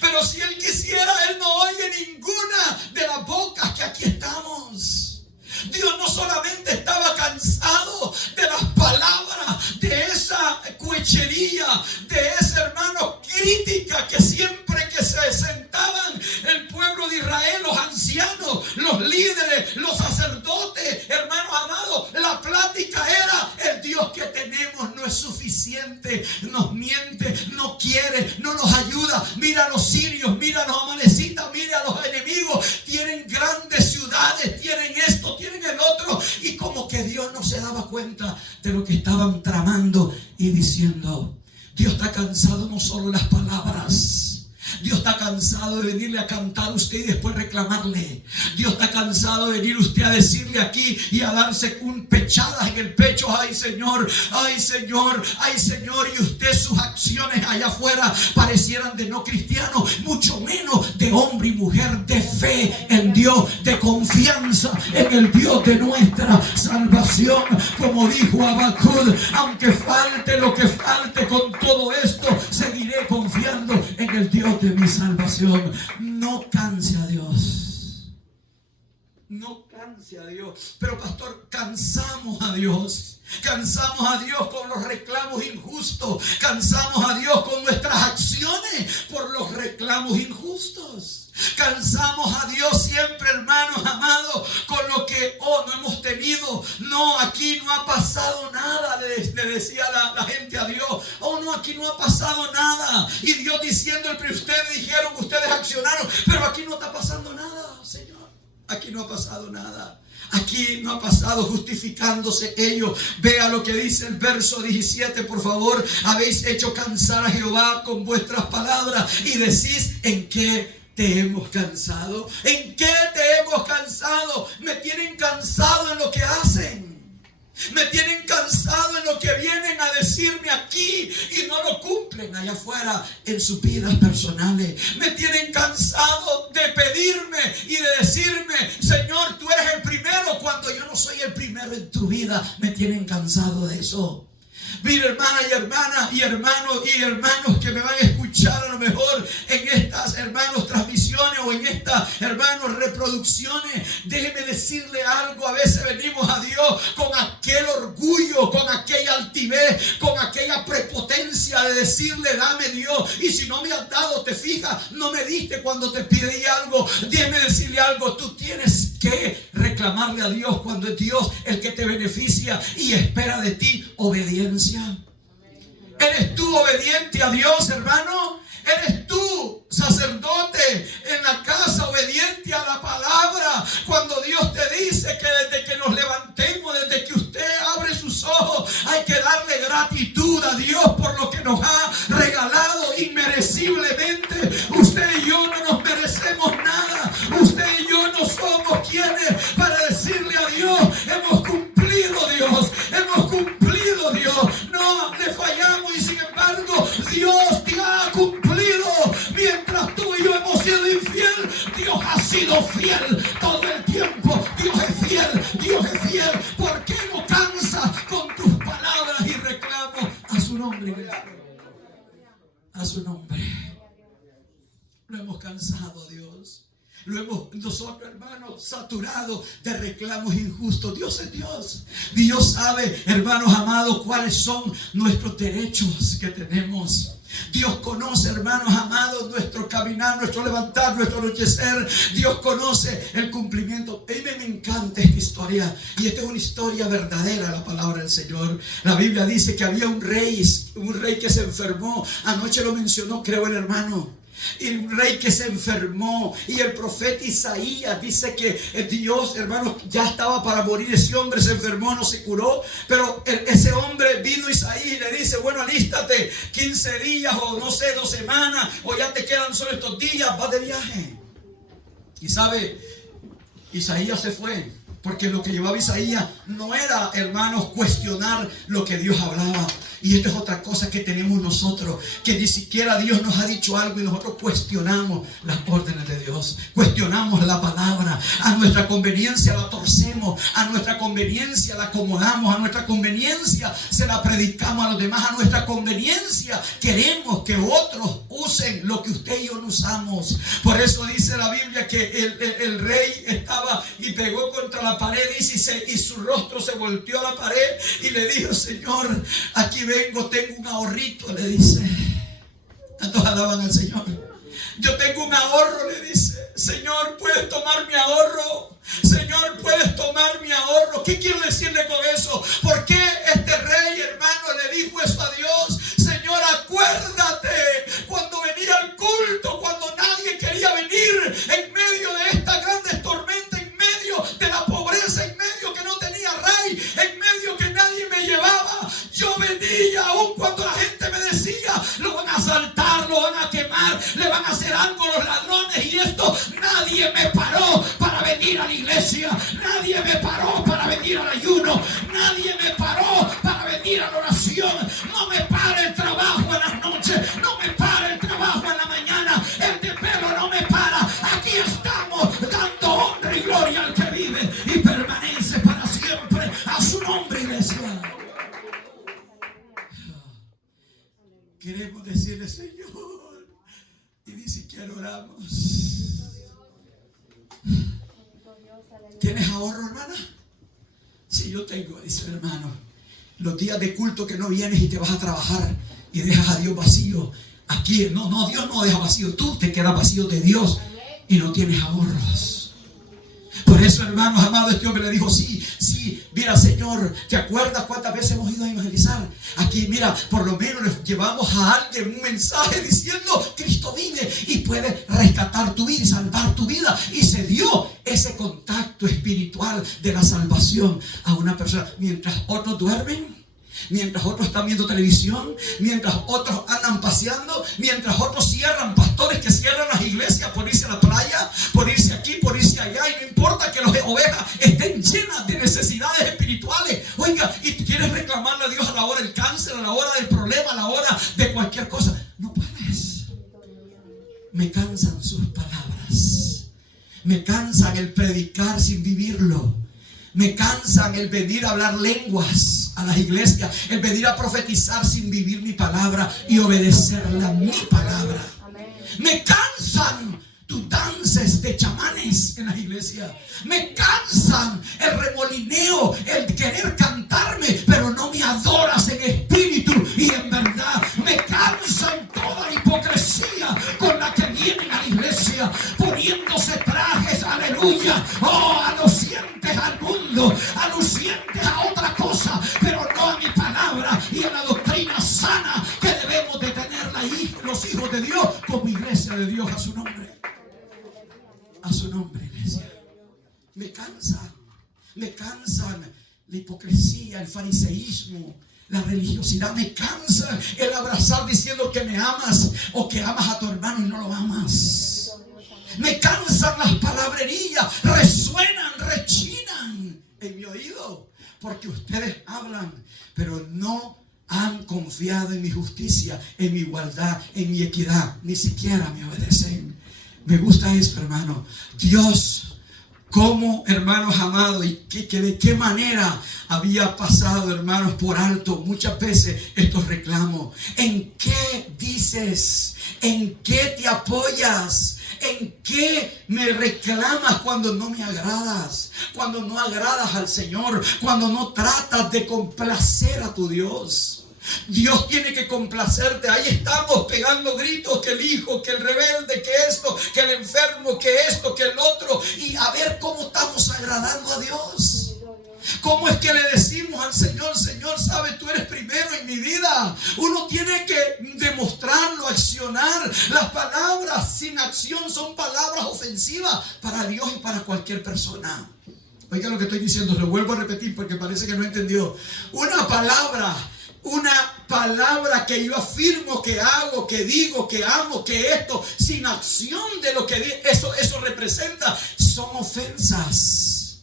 pero si Él quisiera, Él no oye ninguna de las bocas que aquí estamos. Dios no solamente estaba cansado de las palabras, de esa cuechería, de esa, hermano, crítica que siempre que se sentaban el pueblo de Israel, los ancianos, los líderes, los sacerdotes, hermanos amados, la nos miente, no quiere, no nos ayuda. Mira a los sirios, mira a los amalecitas, mira a los enemigos. Tienen grandes ciudades, tienen esto, tienen el otro. Y como que Dios no se daba cuenta de lo que estaban tramando y diciendo. Dios está cansado no solo de las palabras. Dios está cansado de venirle a cantar a usted y después reclamarle. Dios está cansado de venir usted a decirle aquí y a darse un pechadas en el pecho. Ay Señor, ay Señor, ay Señor. Y usted sus acciones allá afuera parecieran de no cristiano, mucho menos de hombre y mujer de fe en Dios, de confianza en el Dios de nuestra salvación. Como dijo Habacuc, aunque falte lo que falte, con todo esto seguiré confiando en el Dios de mi salvación. No canse a Dios. No canse a Dios. Pero pastor, cansamos a Dios. Cansamos a Dios con los reclamos injustos. Cansamos a Dios con nuestras acciones por los reclamos injustos. Cansamos a Dios siempre, hermanos amados, con lo que no hemos tenido. No, aquí no ha pasado nada, le decía la gente a Dios. No, aquí no ha pasado nada. Y Dios diciendo, ustedes dijeron, ustedes accionaron, pero aquí no está pasando nada, Señor. Aquí no ha pasado nada. Aquí no ha pasado, justificándose ellos. Vea lo que dice el verso 17, por favor. Habéis hecho cansar a Jehová con vuestras palabras y decís, ¿en qué te hemos cansado? ¿En qué te hemos cansado? Me tienen cansado en lo que hacen. Me tienen cansado en lo que vienen a decirme aquí y no lo cumplen allá afuera en sus vidas personales. Me tienen cansado de pedirme y de decirme, Señor, tú eres el primero, cuando yo no soy el primero en tu vida. Me tienen cansado de eso. Mira, hermana y hermanos que me van a escuchar a lo mejor en estas, hermanos, transmisiones o en estas, hermanos, reproducciones. Déjeme decirle algo. A veces venimos a Dios con aquel orgullo, con aquella altivez, con aquella prepotencia de decirle, dame Dios. Y si no me has dado, te fijas, no me diste cuando te pedí algo. Déjeme decirle algo. Tú tienes que reclamarle a Dios cuando es Dios el que te beneficia y espera de ti obediencia. ¿Eres tú obediente a Dios, hermano? ¿Eres tú, sacerdote, en la casa obediente a la palabra? Cuando Dios te dice que desde que nos levantemos, desde que usted abre sus ojos, hay que darle gratitud a Dios por lo que nos ha regalado inmereciblemente. Usted y yo no nos merecemos nada. Usted y yo no somos quienes para decirle a Dios, hemos cumplido Dios, hemos cumplido Dios. No, le fallamos y sin embargo Dios te ha cumplido. Mientras tú y yo hemos sido infiel, Dios ha sido fiel todo el tiempo. Dios es fiel, Dios es fiel. ¿Por qué no cansa con tus palabras y reclamos a su nombre? A su nombre. Lo hemos cansado, Dios. Lo hemos nosotros, hermanos, saturado de reclamos injustos. Dios es Dios. Dios sabe, hermanos amados, cuáles son nuestros derechos que tenemos. Dios conoce, hermanos amados, nuestro caminar, nuestro levantar, nuestro anochecer. Dios conoce el cumplimiento. A mí me encanta esta historia. Y esta es una historia verdadera, la palabra del Señor. La Biblia dice que había un rey que se enfermó. Anoche lo mencionó, creo, el hermano. Y un rey que se enfermó. Y el profeta Isaías dice que Dios, hermanos, ya estaba para morir. Ese hombre se enfermó, no se curó. Pero ese hombre vino Isaías y le dice, bueno, alístate 15 días o no sé, 2 semanas, o ya te quedan solo estos días, vas de viaje. Y sabe, Isaías se fue. Porque lo que llevaba Isaías no era, hermanos, cuestionar lo que Dios hablaba. Y esta es otra cosa que tenemos nosotros, que ni siquiera Dios nos ha dicho algo y nosotros cuestionamos las órdenes de Dios. Cuestionamos la palabra. A nuestra conveniencia la torcemos, a nuestra conveniencia la acomodamos, a nuestra conveniencia se la predicamos a los demás, a nuestra conveniencia queremos que otros usen lo que usted y yo no usamos. Por eso dice la Biblia que el rey estaba y pegó contra la pared, dice, y su rostro se volteó a la pared y le dijo, Señor, aquí vengo, tengo un ahorrito, le dice. ¿Cuántos alaban al Señor? Yo tengo un ahorro, le dice. Señor, ¿puedes tomar mi ahorro? Señor, ¿puedes tomar mi ahorro? ¿Qué quiero decirle con eso? ¿Por qué este rey, hermano, le dijo eso a Dios? Señor, nombre, iglesia. Queremos decirle, Señor, y ni siquiera oramos. ¿Tienes ahorro, hermana? Sí, yo tengo, dice el hermano. Los días de culto que no vienes y te vas a trabajar y dejas a Dios vacío. Aquí, no, Dios no deja vacío. Tú te quedas vacío de Dios y no tienes ahorros. Por eso, hermanos amados, este hombre le dijo, sí, mira, Señor, ¿te acuerdas cuántas veces hemos ido a evangelizar? Aquí, mira, por lo menos le llevamos a alguien un mensaje diciendo, Cristo vive y puede rescatar tu vida y salvar tu vida. Y se dio ese contacto espiritual de la salvación a una persona. Mientras otros duermen, mientras otros están viendo televisión, mientras otros andan paseando, mientras otros cierran, pastores que cierran las iglesias por irse a la playa, por irse aquí, por irse allá, y no importa que las ovejas estén llenas de necesidades espirituales. Oiga, y tú quieres reclamarle a Dios a la hora del cáncer, a la hora del problema, a la hora de cualquier cosa. No puedes. Me cansan sus palabras. Me cansan el predicar sin vivirlo. Me cansan el venir a hablar lenguas a las iglesias, el venir a profetizar sin vivir mi palabra y obedecerla a mi palabra. Me cansan tus danzas de chamanes en las iglesias. Me cansan el remolineo, el querer cantarme, pero no me adoras en espíritu y en verdad. Me cansan toda la hipocresía con la que vienen a la iglesia, poniéndose trajes, aleluya, alucientes al mundo, alucientes a otra cosa, pero no a mi palabra y a la doctrina sana que debemos de tener los hijos de Dios como iglesia de Dios. A su nombre. A su nombre, iglesia. Me cansan la hipocresía, el fariseísmo, la religiosidad. Me cansa el abrazar diciendo que me amas o que amas a tu hermano y no lo amas. Me cansan las palabrerías, resuenan, rechinan en mi oído, porque ustedes hablan, pero no han confiado en mi justicia, en mi igualdad, en mi equidad. Ni siquiera me obedecen. Me gusta esto, hermano. Dios, como hermanos amados, y de qué manera había pasado, hermanos, por alto muchas veces estos reclamos. ¿En qué dices? ¿En qué te apoyas? ¿En qué me reclamas cuando no me agradas? Cuando no agradas al Señor, cuando no tratas de complacer a tu Dios. Dios tiene que complacerte. Ahí estamos pegando gritos, que el hijo, que el rebelde, que esto, que el enfermo, que esto, que el otro, y a ver cómo estamos agradando a Dios. ¿Cómo es que le decimos al Señor, Señor, sabes, tú eres primero en mi vida? Uno tiene que demostrarlo, accionar. Las palabras sin acción son palabras ofensivas para Dios y para cualquier persona. Oiga lo que estoy diciendo, lo vuelvo a repetir porque parece que no entendió. Una palabra que yo afirmo, que hago, que digo, que amo, que esto, sin acción de lo que digo, eso representa, son ofensas,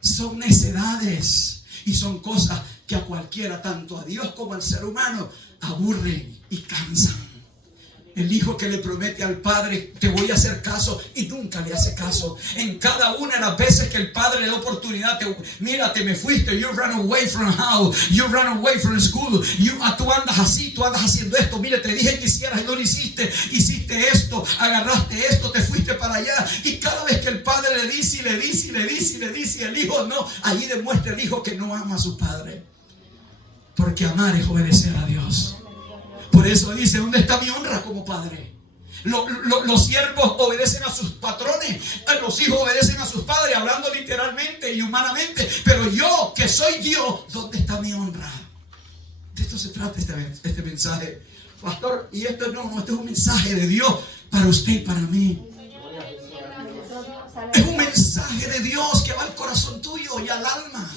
son necedades y son cosas que a cualquiera, tanto a Dios como al ser humano, aburren y cansan. El hijo que le promete al padre, te voy a hacer caso, y nunca le hace caso. En cada una de las veces que el padre le da oportunidad, mira, te me fuiste, you ran away from house, you ran away from school, tú andas así, tú andas haciendo esto, mira, te dije que hicieras y no lo hiciste, hiciste esto, agarraste esto, te fuiste para allá. Y cada vez que el padre le dice, y le dice, y le dice, y le dice, el hijo no, ahí demuestra el hijo que no ama a su padre. Porque amar es obedecer a Dios. Por eso dice, ¿dónde está mi honra como padre? Los siervos obedecen a sus patrones, los hijos obedecen a sus padres, hablando literalmente y humanamente. Pero yo, que soy Dios, ¿dónde está mi honra? De esto se trata este mensaje, pastor. Y esto es un mensaje de Dios para usted y para mí. Es un mensaje de Dios que va al corazón tuyo y al alma,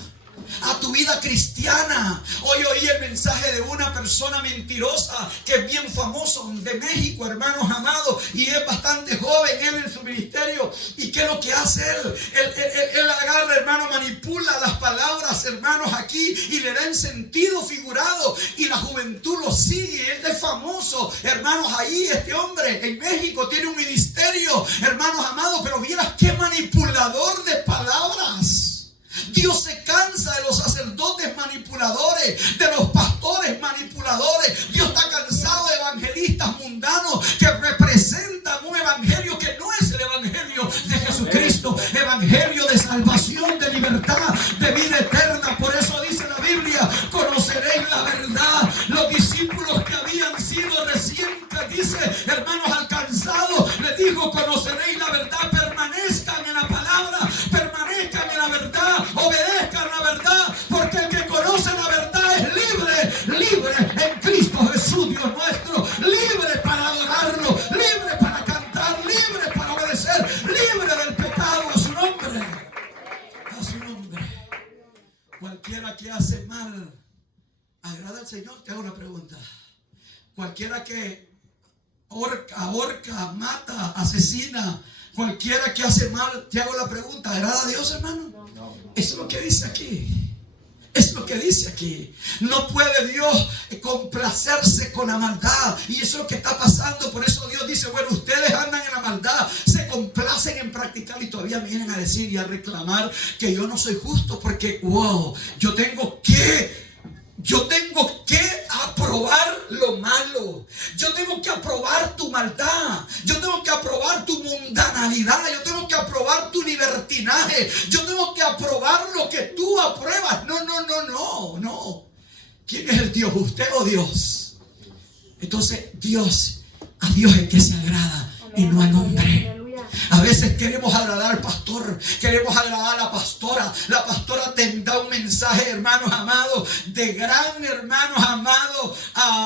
a tu vida cristiana. Hoy oí el mensaje de una persona mentirosa que es bien famoso de México, hermanos amados, y es bastante joven él en su ministerio. ¿Y qué es lo que hace él? Él agarra, hermano, manipula las palabras, hermanos, aquí, y le da en sentido figurado, y la juventud lo sigue. Él es famoso, hermanos, ahí este hombre en México tiene un ministerio, hermanos amados, pero vieras qué manipulador de palabras. Dios se cansa de los sacerdotes de los pastores manipuladores. Dios está cansado de evangelistas mundanos que representan un evangelio que no es el evangelio de Jesucristo, evangelio de salvación, de libertad, de vida eterna. Por eso dice la Biblia: conoceréis la verdad. Los discípulos que habían sido recién, dice, hermanos, alcanzados, les dijo: conoceréis la verdad, permanezcan en la palabra, permanezcan en la verdad, obedezcan la verdad, porque el que conoce la verdad es libre, libre en Cristo Jesús, Dios nuestro, libre para adorarlo, libre para cantar, libre para obedecer, libre del pecado. A su nombre, a su nombre. Cualquiera que hace mal agrada al Señor. Te hago una pregunta: cualquiera que ahorca, mata, asesina, cualquiera que hace mal, te hago la pregunta, ¿agrada a Dios, hermano? No. Eso es lo que dice aquí. Es lo que dice aquí. No puede Dios complacerse con la maldad. Y eso es lo que está pasando. Por eso Dios dice: bueno, ustedes andan en la maldad, se complacen en practicar, y todavía me vienen a decir y a reclamar que yo no soy justo, porque yo tengo que aprobar lo malo. Yo tengo que aprobar tu maldad. Yo tengo que aprobar tu mundanalidad. Yo tengo que aprobar tu libertinaje. Yo tengo que aprobar lo que tú apruebas. No. ¿Quién es el Dios? ¿Usted o Dios? Entonces a Dios es que se agrada y no al hombre. A veces queremos agradar al pastor, queremos agradar a la pastora. La pastora te da un mensaje, hermanos amados, de gran, hermanos amados,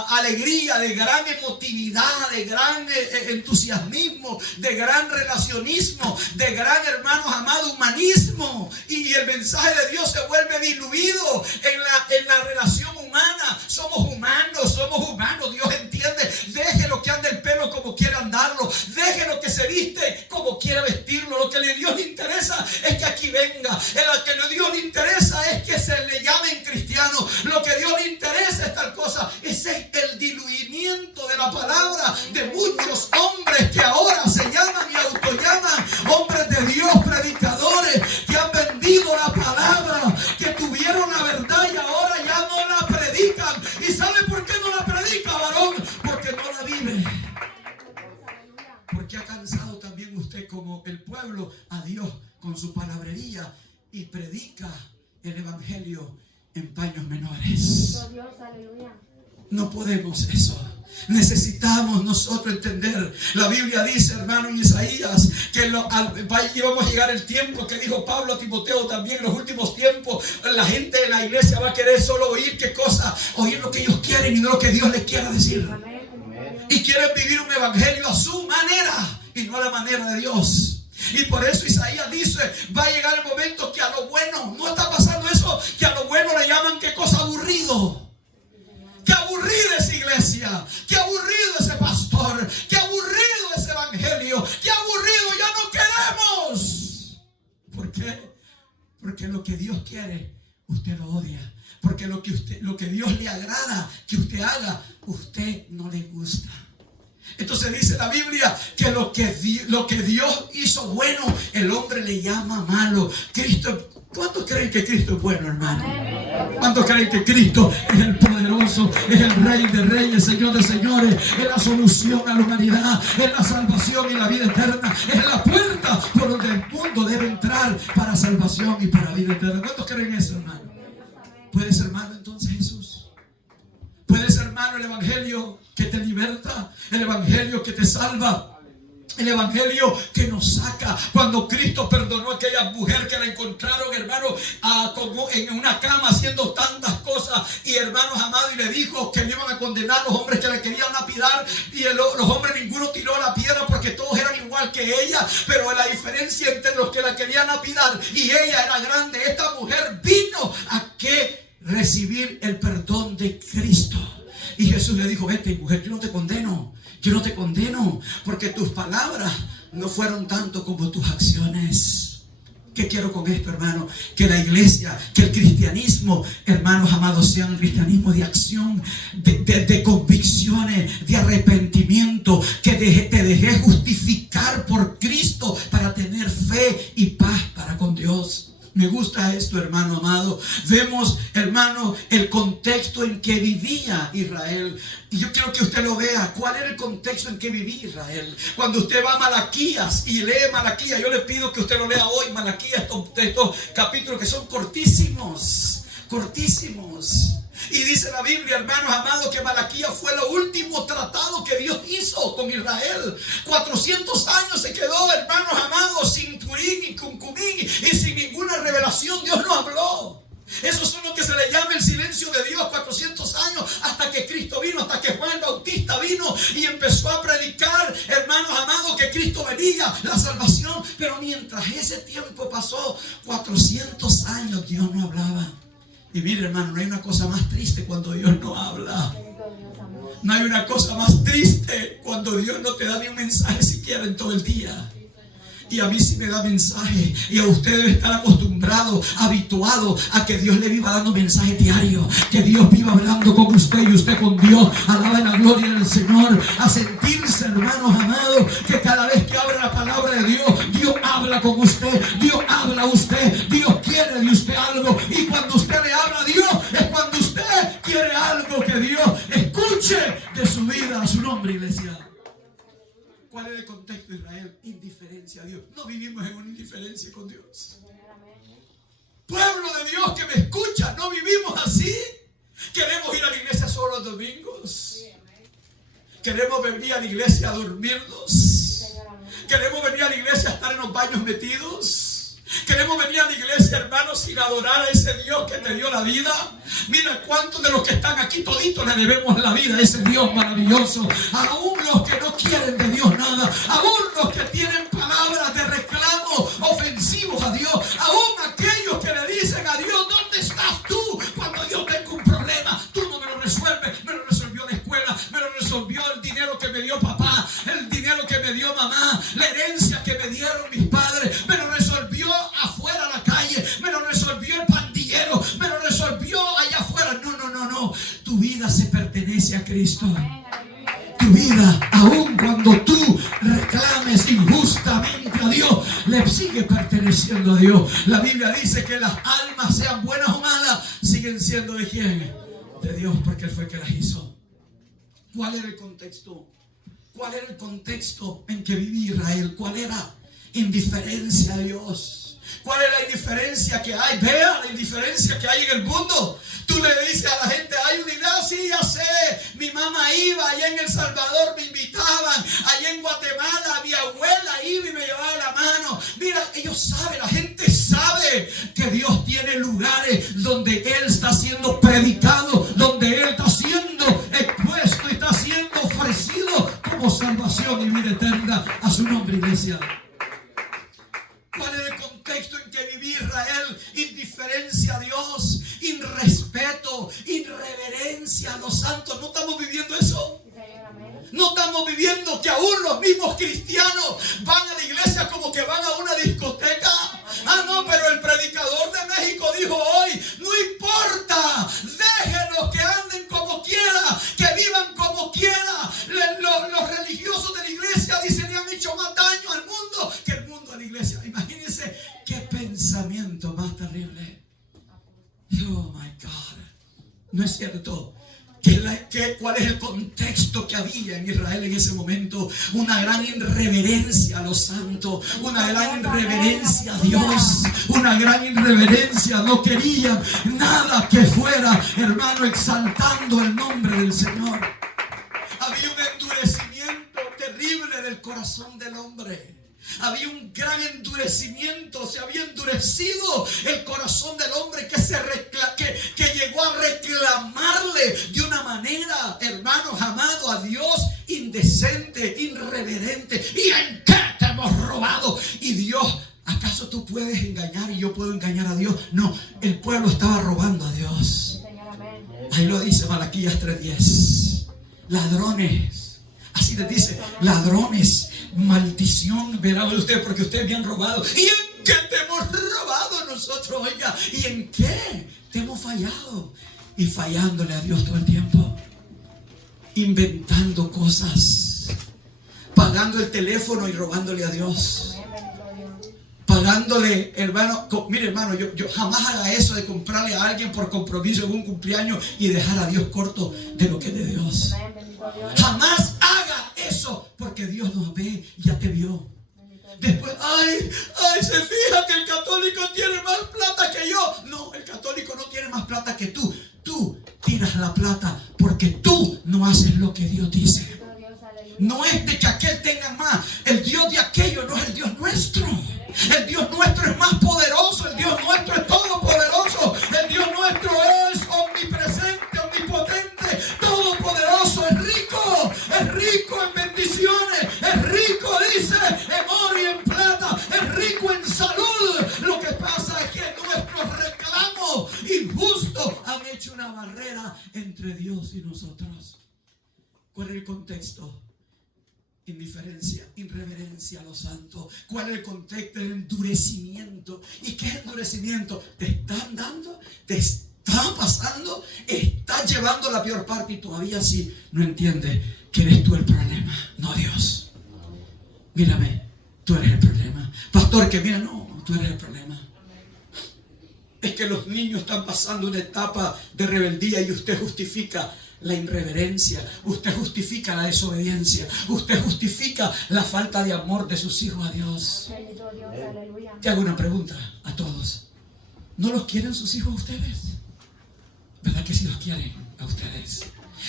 alegría, de gran emotividad, de gran entusiasmismo, de gran relacionismo, de gran, hermanos amados, humanismo. Y el mensaje de Dios se vuelve diluido en la relación humana. Somos humanos, Dios entiende. Déjelo que ande el pelo como quiera andarlo, déjelo que se viste como quiera vestirlo. Lo que a Dios le interesa es que aquí venga. Lo que a Dios le interesa es que se le llamen cristianos. Lo que a Dios le interesa es tal cosa. Ese es el diluimiento de la palabra de muchos hombres que ahora se llaman y autollaman hombres de Dios, predicadores que han vendido la palabra, que tuvieron la verdad y ahora ya no la predican. ¿Y sabe por qué no la predica, varón? Porque no la vive. Porque ha cansado también usted, como el pueblo, a Dios con su palabrería, y predica el evangelio en paños menores. No podemos eso. Necesitamos nosotros entender. La Biblia dice, hermano, en Isaías, que vamos a llegar el tiempo que dijo Pablo a Timoteo también. En los últimos tiempos la gente de la iglesia va a querer solo oír ¿qué cosa? Oír lo que ellos quieren y no lo que Dios les quiera decir. Y quieren vivir un evangelio a su manera y no a la manera de Dios. Y por eso Isaías dice: va a llegar el momento que a lo bueno, no está pasando eso, que a lo bueno le llaman ¿qué cosa? Aburrido. Qué aburrida esa iglesia, qué aburrido ese pastor, qué aburrido ese evangelio, qué aburrido, ya no queremos. ¿Por qué? Porque lo que Dios quiere, usted lo odia. Porque lo que Dios le agrada que usted haga, usted no le gusta. Entonces dice la Biblia que lo que Dios hizo bueno, el hombre le llama malo. ¿Cuántos creen que Cristo es bueno, hermano? ¿Cuántos creen que Cristo es el poderoso, es el Rey de reyes, Señor de señores, es la solución a la humanidad, es la salvación y la vida eterna, es la puerta por donde el mundo debe entrar para salvación y para vida eterna? ¿Cuántos creen eso, hermano? ¿Puede ser malo entonces Jesús? ¿Puede ser malo el evangelio que te liberta, el evangelio que te salva, el evangelio que nos saca? Cuando Cristo perdonó a aquella mujer que la encontraron, hermano, como en una cama haciendo tantas cosas, y hermanos amados, y le dijo que le iban a condenar los hombres que la querían lapidar, y los hombres ninguno tiró la piedra porque todos eran igual que ella, pero la diferencia entre los que la querían lapidar y ella era grande. Esta mujer vino a recibir el perdón de Cristo. Y Jesús le dijo: vete, mujer, yo no te condeno, porque tus palabras no fueron tanto como tus acciones. ¿Qué quiero con esto, hermano? Que la iglesia, que el cristianismo, hermanos amados, sea un cristianismo de acción, de convicciones, de arrepentimiento, que te dejes justificar por Cristo para tener fe y paz para con Dios. Me gusta esto, hermano amado. Vemos, hermano, el contexto en que vivía Israel. Y yo quiero que usted lo vea. ¿Cuál era el contexto en que vivía Israel? Cuando usted va a Malaquías y lee Malaquías, yo le pido que usted lo lea hoy. Malaquías, estos capítulos que son cortísimos. Cortísimos. Y dice la Biblia, hermanos amados, que Malaquías fue el último tratado que Dios hizo con Israel. 400 años se quedó, hermanos amados, sin Turín y Concubín y sin ninguna revelación. Dios no habló. Eso es lo que se le llama el silencio de Dios. 400 años hasta que Cristo vino, hasta que Juan el Bautista vino y empezó a predicar, hermanos amados, que Cristo venía, la salvación. Pero mientras ese tiempo pasó, 400 años, Dios no hablaba. Y mire, hermano, no hay una cosa más triste cuando Dios no habla. No hay una cosa más triste cuando Dios no te da ni un mensaje siquiera en todo el día. Y a mí sí me da mensaje. Y a usted debe estar acostumbrado, habituado a que Dios le viva dando mensajes diarios. Que Dios viva hablando con usted y usted con Dios. Alaba la gloria del Señor. A sentirse, hermanos amados, que cada vez que abre la palabra de Dios, Dios habla con usted. Dios habla a usted. Dios quiere de usted algo. Y cuando usted le habla a Dios, es cuando usted quiere algo que Dios escuche de su vida. A su nombre, iglesia. ¿Cuál es el contexto de Israel? Indiferencia a Dios. No vivimos en una indiferencia con Dios. Pueblo de Dios que me escucha, no vivimos así. Queremos ir a la iglesia solo los domingos. Queremos venir a la iglesia a dormirnos. Queremos venir a la iglesia a estar en los baños metidos. Queremos venir a la iglesia, hermanos, sin adorar a ese Dios que te dio la vida. Mira cuántos de los que están aquí toditos le debemos la vida a ese Dios maravilloso. Aún los que no quieren de Dios nada, aún los que tienen palabras de reclamo ofensivos a Dios, aún aquellos que le dicen a Dios, ¿dónde estás tú cuando yo tengo un problema? Tú no me lo resuelves. Me lo resolvió la escuela, me lo resolvió el dinero que me dio papá, el dinero que me dio mamá, la herencia que me dieron mis padres, me lo resolvió afuera a la calle, me lo resolvió el pandillero, me lo resolvió allá afuera. No. Tu vida se pertenece a Cristo. Tu vida, aun cuando tú reclames injustamente a Dios, le sigue perteneciendo a Dios. La Biblia dice que las almas, sean buenas o malas, siguen siendo ¿de quién? De Dios, porque Él fue el que las hizo. ¿Cuál era el contexto? ¿Cuál era el contexto en que vivía Israel? ¿Cuál era? Indiferencia a Dios. ¿Cuál es la indiferencia que hay? Vea la indiferencia que hay en el mundo. Tú le dices a la gente, hay unidad, sí, ya sé. Mi mamá iba, allá en El Salvador me invitaban, allá en Guatemala mi abuela iba y me llevaba la mano. Mira, ellos saben, la gente sabe que Dios tiene lugares donde Él está siendo predicado, donde Él está siendo expuesto y está siendo ofrecido como salvación y vida eterna. A su nombre, iglesia. ¿Cuál es el contexto en que vivía Israel? Indiferencia a Dios, irrespeto, irreverencia a los santos. ¿No estamos viviendo eso? No estamos viviendo que aún los mismos cristianos van a la iglesia como que van a una discoteca. Ah, no, pero el predicador de México dijo hoy, no importa, déjenlos que anden como quiera, que vivan como quiera. Los religiosos de la iglesia dicen, le han hecho más daño al mundo que el mundo a la iglesia. Imagínense qué pensamiento más terrible. Oh my God. No es cierto. ¿Cuál es el contexto que había en Israel en ese momento? Una gran irreverencia a los santos, una gran irreverencia a Dios, una gran irreverencia. No querían nada que fuera, hermano, exaltando el nombre del Señor. Había un endurecimiento terrible del corazón del hombre. Había un gran endurecimiento, se había endurecido el corazón del hombre que llegó a reclamarle de una manera, hermanos amados, a Dios indecente, irreverente. ¿Y en qué te hemos robado? Y Dios, ¿acaso tú puedes engañar y yo puedo engañar a Dios? No, el pueblo estaba robando a Dios. Ahí lo dice Malaquías 3:10. Ladrones, así les dice, ladrones. Maldición, verá usted, porque ustedes me han robado. ¿Y en qué te hemos robado nosotros? Oiga, ¿y en qué te hemos fallado? Y fallándole a Dios todo el tiempo, inventando cosas, pagando el teléfono y robándole a Dios, pagando dándole, hermano, mire hermano, yo jamás haga eso de comprarle a alguien por compromiso en un cumpleaños y dejar a Dios corto de lo que es de Dios. Jamás haga eso, porque Dios nos ve, ya te vio. Después, ay, se fija que el católico tiene más plata que yo. No, el católico no tiene más plata que tú. Tú tiras la plata porque tú no haces lo que Dios dice. No es de que aquel tenga más. El Dios de aquello no es el Dios nuestro. El Dios nuestro es más poderoso. El Dios nuestro es todopoderoso. El Dios nuestro es omnipresente, omnipotente, todopoderoso. Es rico en bendiciones. Es rico, dice, en oro y en plata. Es rico en salud. Lo que pasa es que nuestros reclamos injustos han hecho una barrera entre Dios y nosotros. ¿Cuál es el contexto? Indiferencia, irreverencia a los santos. ¿Cuál es el contexto? El endurecimiento. ¿Y qué es endurecimiento? Te están dando, te está pasando, estás llevando la peor parte y todavía sí no entiendes que eres tú el problema, no Dios. Mírame, tú eres el problema. Pastor, que mira, no, tú eres el problema. Es que los niños están pasando una etapa de rebeldía y usted justifica la irreverencia, usted justifica la desobediencia, usted justifica la falta de amor de sus hijos a Dios. Te hago una pregunta a todos. ¿No los quieren sus hijos a ustedes? ¿Verdad que sí los quieren a ustedes?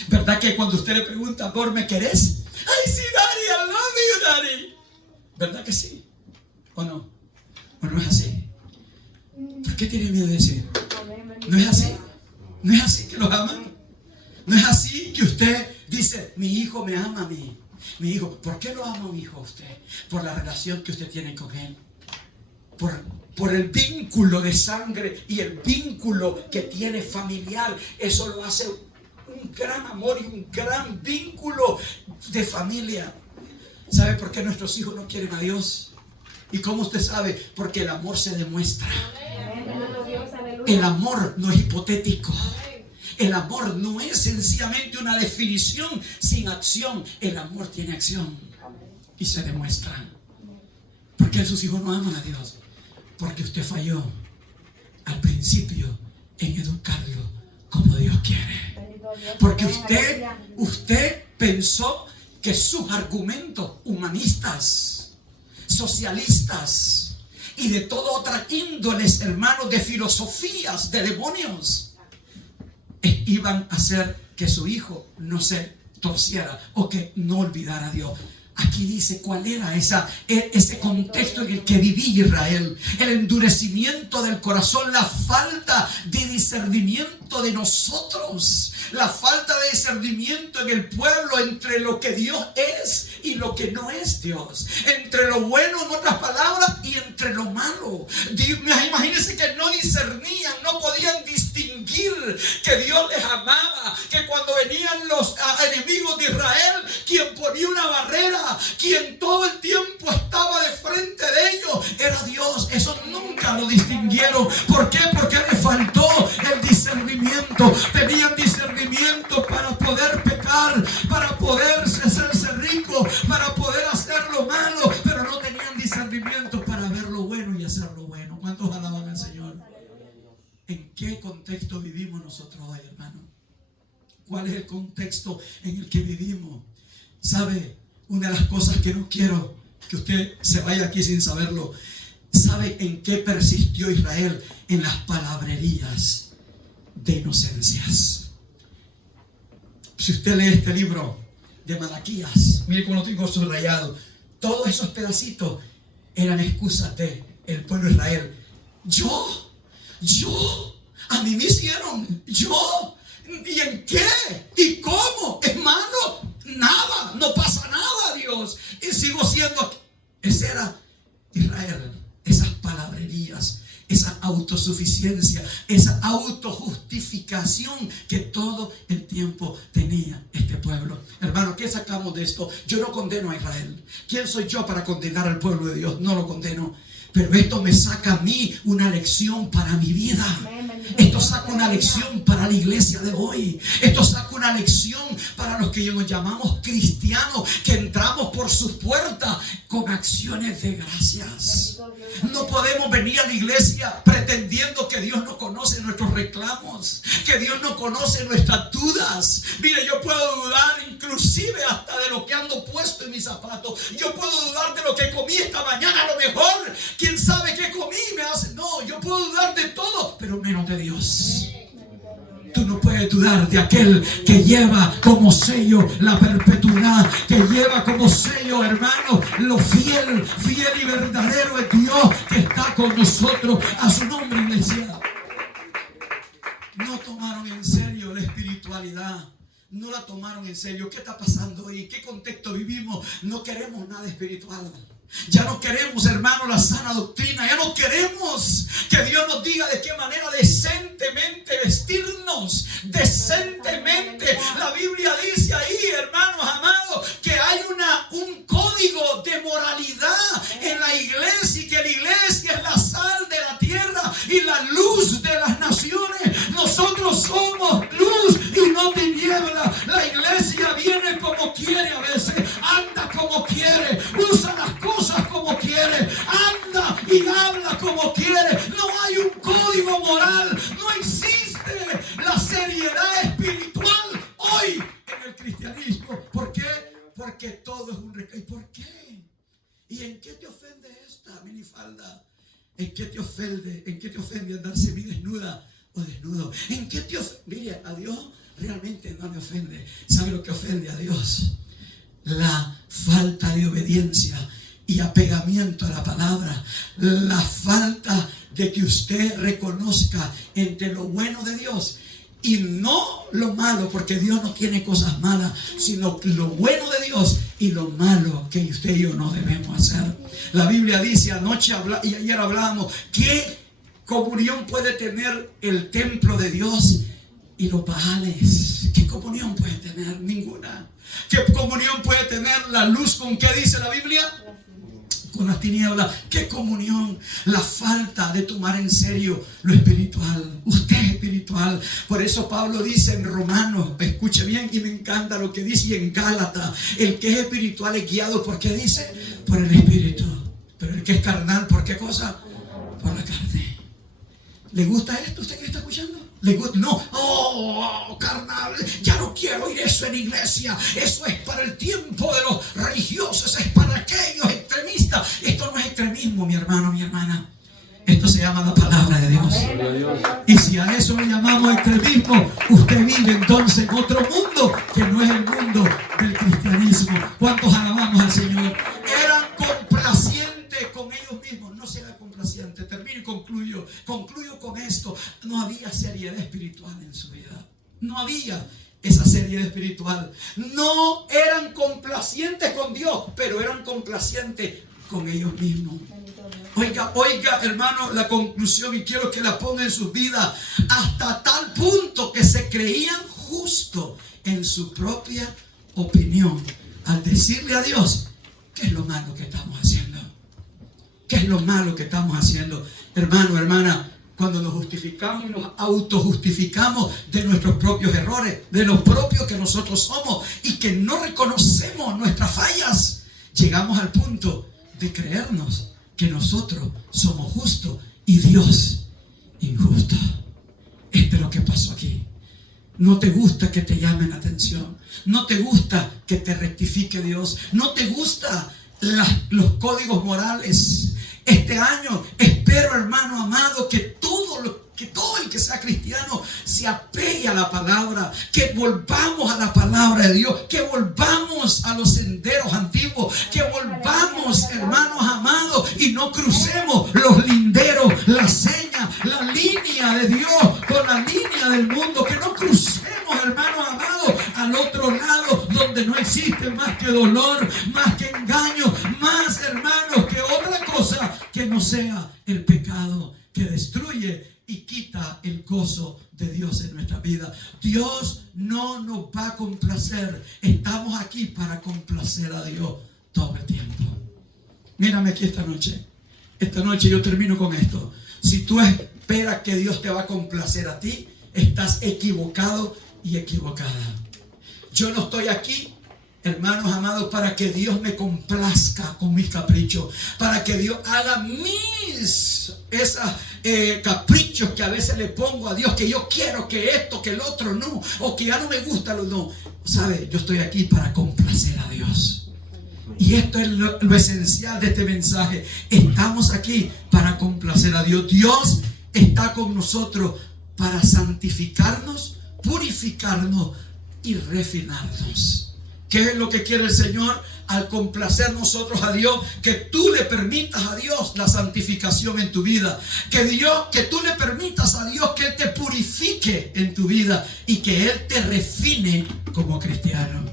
¿Verdad que cuando usted le pregunta, amor, ¿me querés? Ay, sí, Daddy, I love you, Daddy. ¿Verdad que sí? ¿O no? ¿O no es así? ¿Por qué tiene miedo de decir? ¿No es así? ¿No es así que los aman? ¿No es así que usted dice, mi hijo me ama a mí? Mi hijo, ¿por qué lo ama mi hijo a usted? Por la relación que usted tiene con él. Por el vínculo de sangre y el vínculo que tiene familiar. Eso lo hace un gran amor y un gran vínculo de familia. ¿Sabe por qué nuestros hijos no quieren a Dios? ¿Y cómo usted sabe? Porque el amor se demuestra. El amor no es hipotético. El amor no es sencillamente una definición sin acción. El amor tiene acción y se demuestra. ¿Por qué sus hijos no aman a Dios? Porque usted falló al principio en educarlo como Dios quiere. Porque usted pensó que sus argumentos humanistas, socialistas y de toda otra índoles, hermanos, de filosofías de demonios, iban a hacer que su hijo no se torciera o que no olvidara a Dios. Aquí dice cuál era ese contexto en el que vivía Israel. El endurecimiento del corazón, la falta de discernimiento de nosotros, la falta de discernimiento en el pueblo entre lo que Dios es y lo que no es Dios, entre lo bueno, en otras palabras, y entre lo malo. Imagínense que no discernían, no podían distinguir que Dios les amaba, que cuando venían los enemigos de Israel, quien ponía una barrera, quien todo el tiempo estaba de frente de ellos, era Dios. Eso nunca lo distinguieron. ¿Por qué? Porque les faltó el discernimiento. Tenían discernimiento para poder pecar, para poder hacerse ricos, para poder hacer lo malo, pero no tenían discernimiento para ver lo bueno y hacer lo bueno. ¿Cuántos alaban al Señor? ¿En qué contexto vivimos nosotros hoy, hermano? ¿Cuál es el contexto en el que vivimos? ¿Sabe? Una de las cosas que no quiero que usted se vaya aquí sin saberlo. ¿Sabe en qué persistió Israel? En las palabrerías de inocencias. Si usted lee este libro de Malaquías, mire cómo lo tengo subrayado. Todos esos pedacitos eran excusas del pueblo de Israel. A mí me hicieron, ¿y en qué? ¿Y cómo? Hermano, nada, no pasa nada, Dios. Y sigo siendo. Ese era Israel. Esas palabrerías, esa autosuficiencia, esa autojustificación que todo el tiempo tenía este pueblo. Hermano, ¿qué sacamos de esto? Yo no condeno a Israel. ¿Quién soy yo para condenar al pueblo de Dios? No lo condeno. Pero esto me saca a mí una lección para mi vida. Esto saca una lección para la iglesia de hoy. Esto saca una lección para los que nos llamamos cristianos, que entramos por sus puertas con acciones de gracias. No podemos venir a la iglesia pretendiendo que Dios no conoce nuestros reclamos, que Dios no conoce nuestras dudas. Mire, yo puedo dudar inclusive hasta de lo que ando puesto en mis zapatos. Yo puedo dudar de lo que comí esta mañana. A lo mejor, quién sabe qué comí me hace. No, yo puedo dudar de todo, pero menos de Dios. Tú no puedes dudar de aquel que lleva como sello la perpetuidad, que lleva como sello, hermano, lo fiel y verdadero es Dios que está con nosotros. A su nombre, iglesia. No tomaron en serio la espiritualidad. No la tomaron en serio. ¿Qué está pasando hoy? ¿En qué contexto vivimos? No queremos nada espiritual. Ya no queremos, hermano, la sana doctrina. Ya no queremos que Dios nos diga de qué manera decentemente vestirnos. Decentemente. La Biblia dice ahí, hermanos amados, que hay un código de moralidad en la iglesia, y que la iglesia es la sal de la tierra y la luz de las naciones. Nosotros somos luz y no tiniebla. La iglesia viene como quiere a veces, anda como quiere, usa las cosas como quiere, anda y habla como quiere. No hay un código moral, no existe la seriedad espiritual hoy en el cristianismo. ¿Por qué? Porque todo es un recado. ¿Y por qué? ¿Y en qué te ofende esta minifalda? ¿En qué te ofende? ¿En qué te ofende andar semidesnuda o desnudo? ¿En qué te ofende? Mire, a Dios realmente no le ofende. ¿Sabe lo que ofende a Dios? La falta de obediencia y apegamiento a la palabra. La falta de que usted reconozca entre lo bueno de Dios y no lo malo, porque Dios no tiene cosas malas, sino lo bueno de Dios y lo malo que usted y yo no debemos hacer. La Biblia dice, anoche y ayer hablábamos, ¿qué comunión puede tener el templo de Dios y los Baales? ¿Qué comunión puede tener? Ninguna. ¿Qué comunión puede tener la luz con qué dice la Biblia? Con las tinieblas. ¿Qué comunión? La falta de tomar en serio lo espiritual. Usted es espiritual. Por eso Pablo dice en Romanos, escuche bien, y me encanta lo que dice, y en Gálatas, el que es espiritual es guiado, ¿por qué dice? Por el Espíritu. Pero el que es carnal, ¿por qué cosa? Por la carne. ¿Le gusta esto? ¿Usted que está escuchando? ¿Le gusta? No. Oh, carnal, ya no quiero oír eso en iglesia. Eso es para el tiempo de los religiosos, es para aquellos extremistas. Esto no es extremismo, mi hermano, mi hermana. Esto se llama la palabra de Dios. Y si a eso le llamamos extremismo, usted vive entonces en otro mundo que no es el mundo del cristianismo. ¿Cuántos alabamos al Señor? Eran complacientes con ellos mismos. No será complaciente. Termino y concluyo. Concluyo con esto. No había seriedad espiritual en su vida. No había esa seriedad espiritual. No eran complacientes con Dios, pero eran complacientes con ellos mismos. Oiga, hermano, la conclusión, y quiero que la ponga en sus vidas, hasta tal punto que se creían justos en su propia opinión, al decirle a Dios, ¿qué es lo malo que estamos haciendo? ¿Qué es lo malo que estamos haciendo? Hermano, hermana, cuando nos justificamos y nos autojustificamos de nuestros propios errores, de los propios que nosotros somos, y que no reconocemos nuestras fallas, llegamos al punto de creernos que nosotros somos justos y Dios injusto. Esto es lo que pasó aquí. No te gusta que te llamen la atención. No te gusta que te rectifique Dios. No te gusta los códigos morales. Este año espero, hermano amado, que todo el que sea cristiano se apegue a la palabra, que volvamos a la palabra de Dios, que volvamos a los senderos antiguos, que volvamos, hermanos amados, y no crucemos los linderos, la seña, la línea de Dios con la línea del mundo, que no crucemos, hermanos amados, al otro lado donde no existe más que dolor, más que engaño, más, hermanos, que otra cosa que no sea el pecado que destruye y quita el gozo de Dios en nuestra vida. Dios no nos va a complacer. Estamos aquí para complacer a Dios todo el tiempo. Mírame aquí esta noche. Esta noche yo termino con esto. Si tú espera que Dios te va a complacer a ti, estás equivocado y equivocada. Yo no estoy aquí, hermanos amados, para que Dios me complazca con mis caprichos, para que Dios haga esos caprichos que a veces le pongo a Dios, que yo quiero que esto, que el otro no, o que ya no me gusta lo no. ¿Sabe? Yo estoy aquí para complacer a Dios. Y esto es lo esencial de este mensaje. Estamos aquí para complacer a Dios. Dios está con nosotros para santificarnos, purificarnos y refinarnos. ¿Qué es lo que quiere el Señor? Al complacer nosotros a Dios, que tú le permitas a Dios la santificación en tu vida, que tú le permitas a Dios que Él te purifique en tu vida y que Él te refine como cristiano.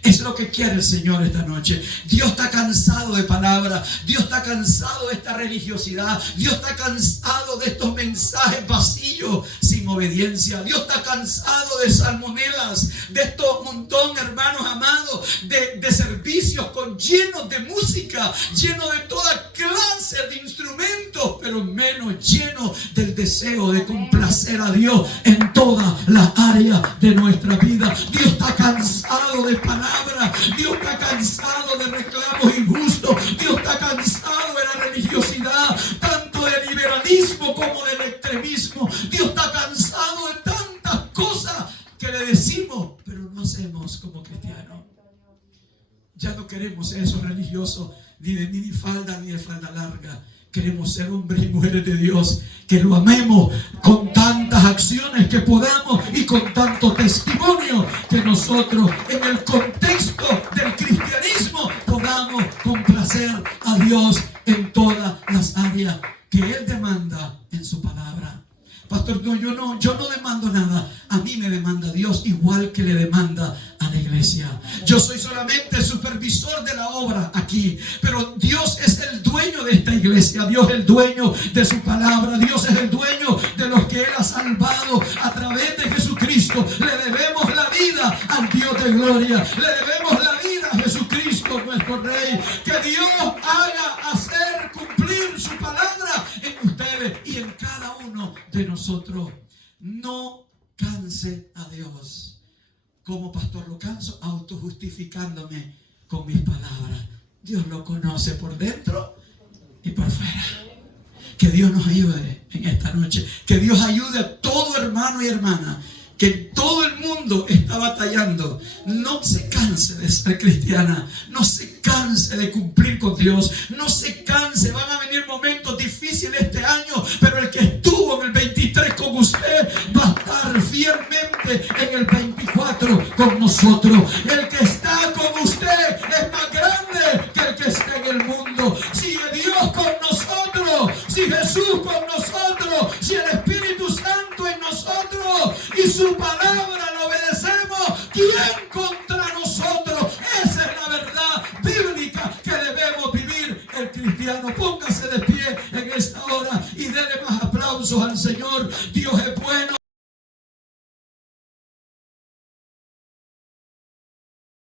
Es lo que quiere el Señor esta noche. Dios está cansado de palabras. Dios está cansado de esta religiosidad. Dios está cansado de estos mensajes vacíos sin obediencia. Dios está cansado de salmonelas, de estos montón, hermanos amados, de servicios llenos de música, llenos de toda clase de instrumentos, pero menos llenos del deseo de complacer a Dios en todas las áreas de nuestra vida. Dios está cansado de palabras. Dios está cansado de reclamos injustos. Dios está cansado de la religiosidad, tanto del liberalismo como del extremismo. Dios está cansado de tantas cosas que le decimos, pero no hacemos como cristianos. Ya no queremos ser esos religiosos ni de minifalda ni de falda larga. Queremos ser hombres y mujeres de Dios, que lo amemos con tantas acciones que podamos y con tanto testimonio que nosotros en el contexto del cristianismo podamos complacer a Dios en todas las áreas que Él demanda en su palabra. Pastor, no, yo no demando nada. A mí me demanda Dios igual que le demanda a la iglesia. Yo soy solamente el supervisor de la obra aquí, pero Dios es el dueño de esta iglesia. Dios es el dueño de su palabra. Dios es el dueño de los que Él ha salvado a través de Jesucristo. Le debemos la vida al Dios de gloria. Le debemos la vida a Jesucristo, nuestro Rey. Que Dios haga hacer cumplir su palabra en ustedes y en cada uno de nosotros. No canse a Dios. Como pastor lo canso autojustificándome con mis palabras. Dios lo conoce por dentro y por fuera. Que Dios nos ayude en esta noche. Que Dios ayude a todo hermano y hermana que todo el mundo está batallando. No se canse de ser cristiana. No se canse de cumplir con Dios. No se canse. Van a venir momentos difíciles este año, pero el que estuvo en el 23 con usted va a estar fielmente en el 24 con nosotros. El que está con usted es más grande que el que está en el mundo. Si Dios con nosotros, si Jesús con nosotros, si el Espíritu Santo en nosotros y su palabra la obedecemos, ¿quién contra nosotros? Esa es la verdad bíblica que debemos vivir el cristiano. Póngase de pie en esta hora y déle más aplausos al Señor. Dios es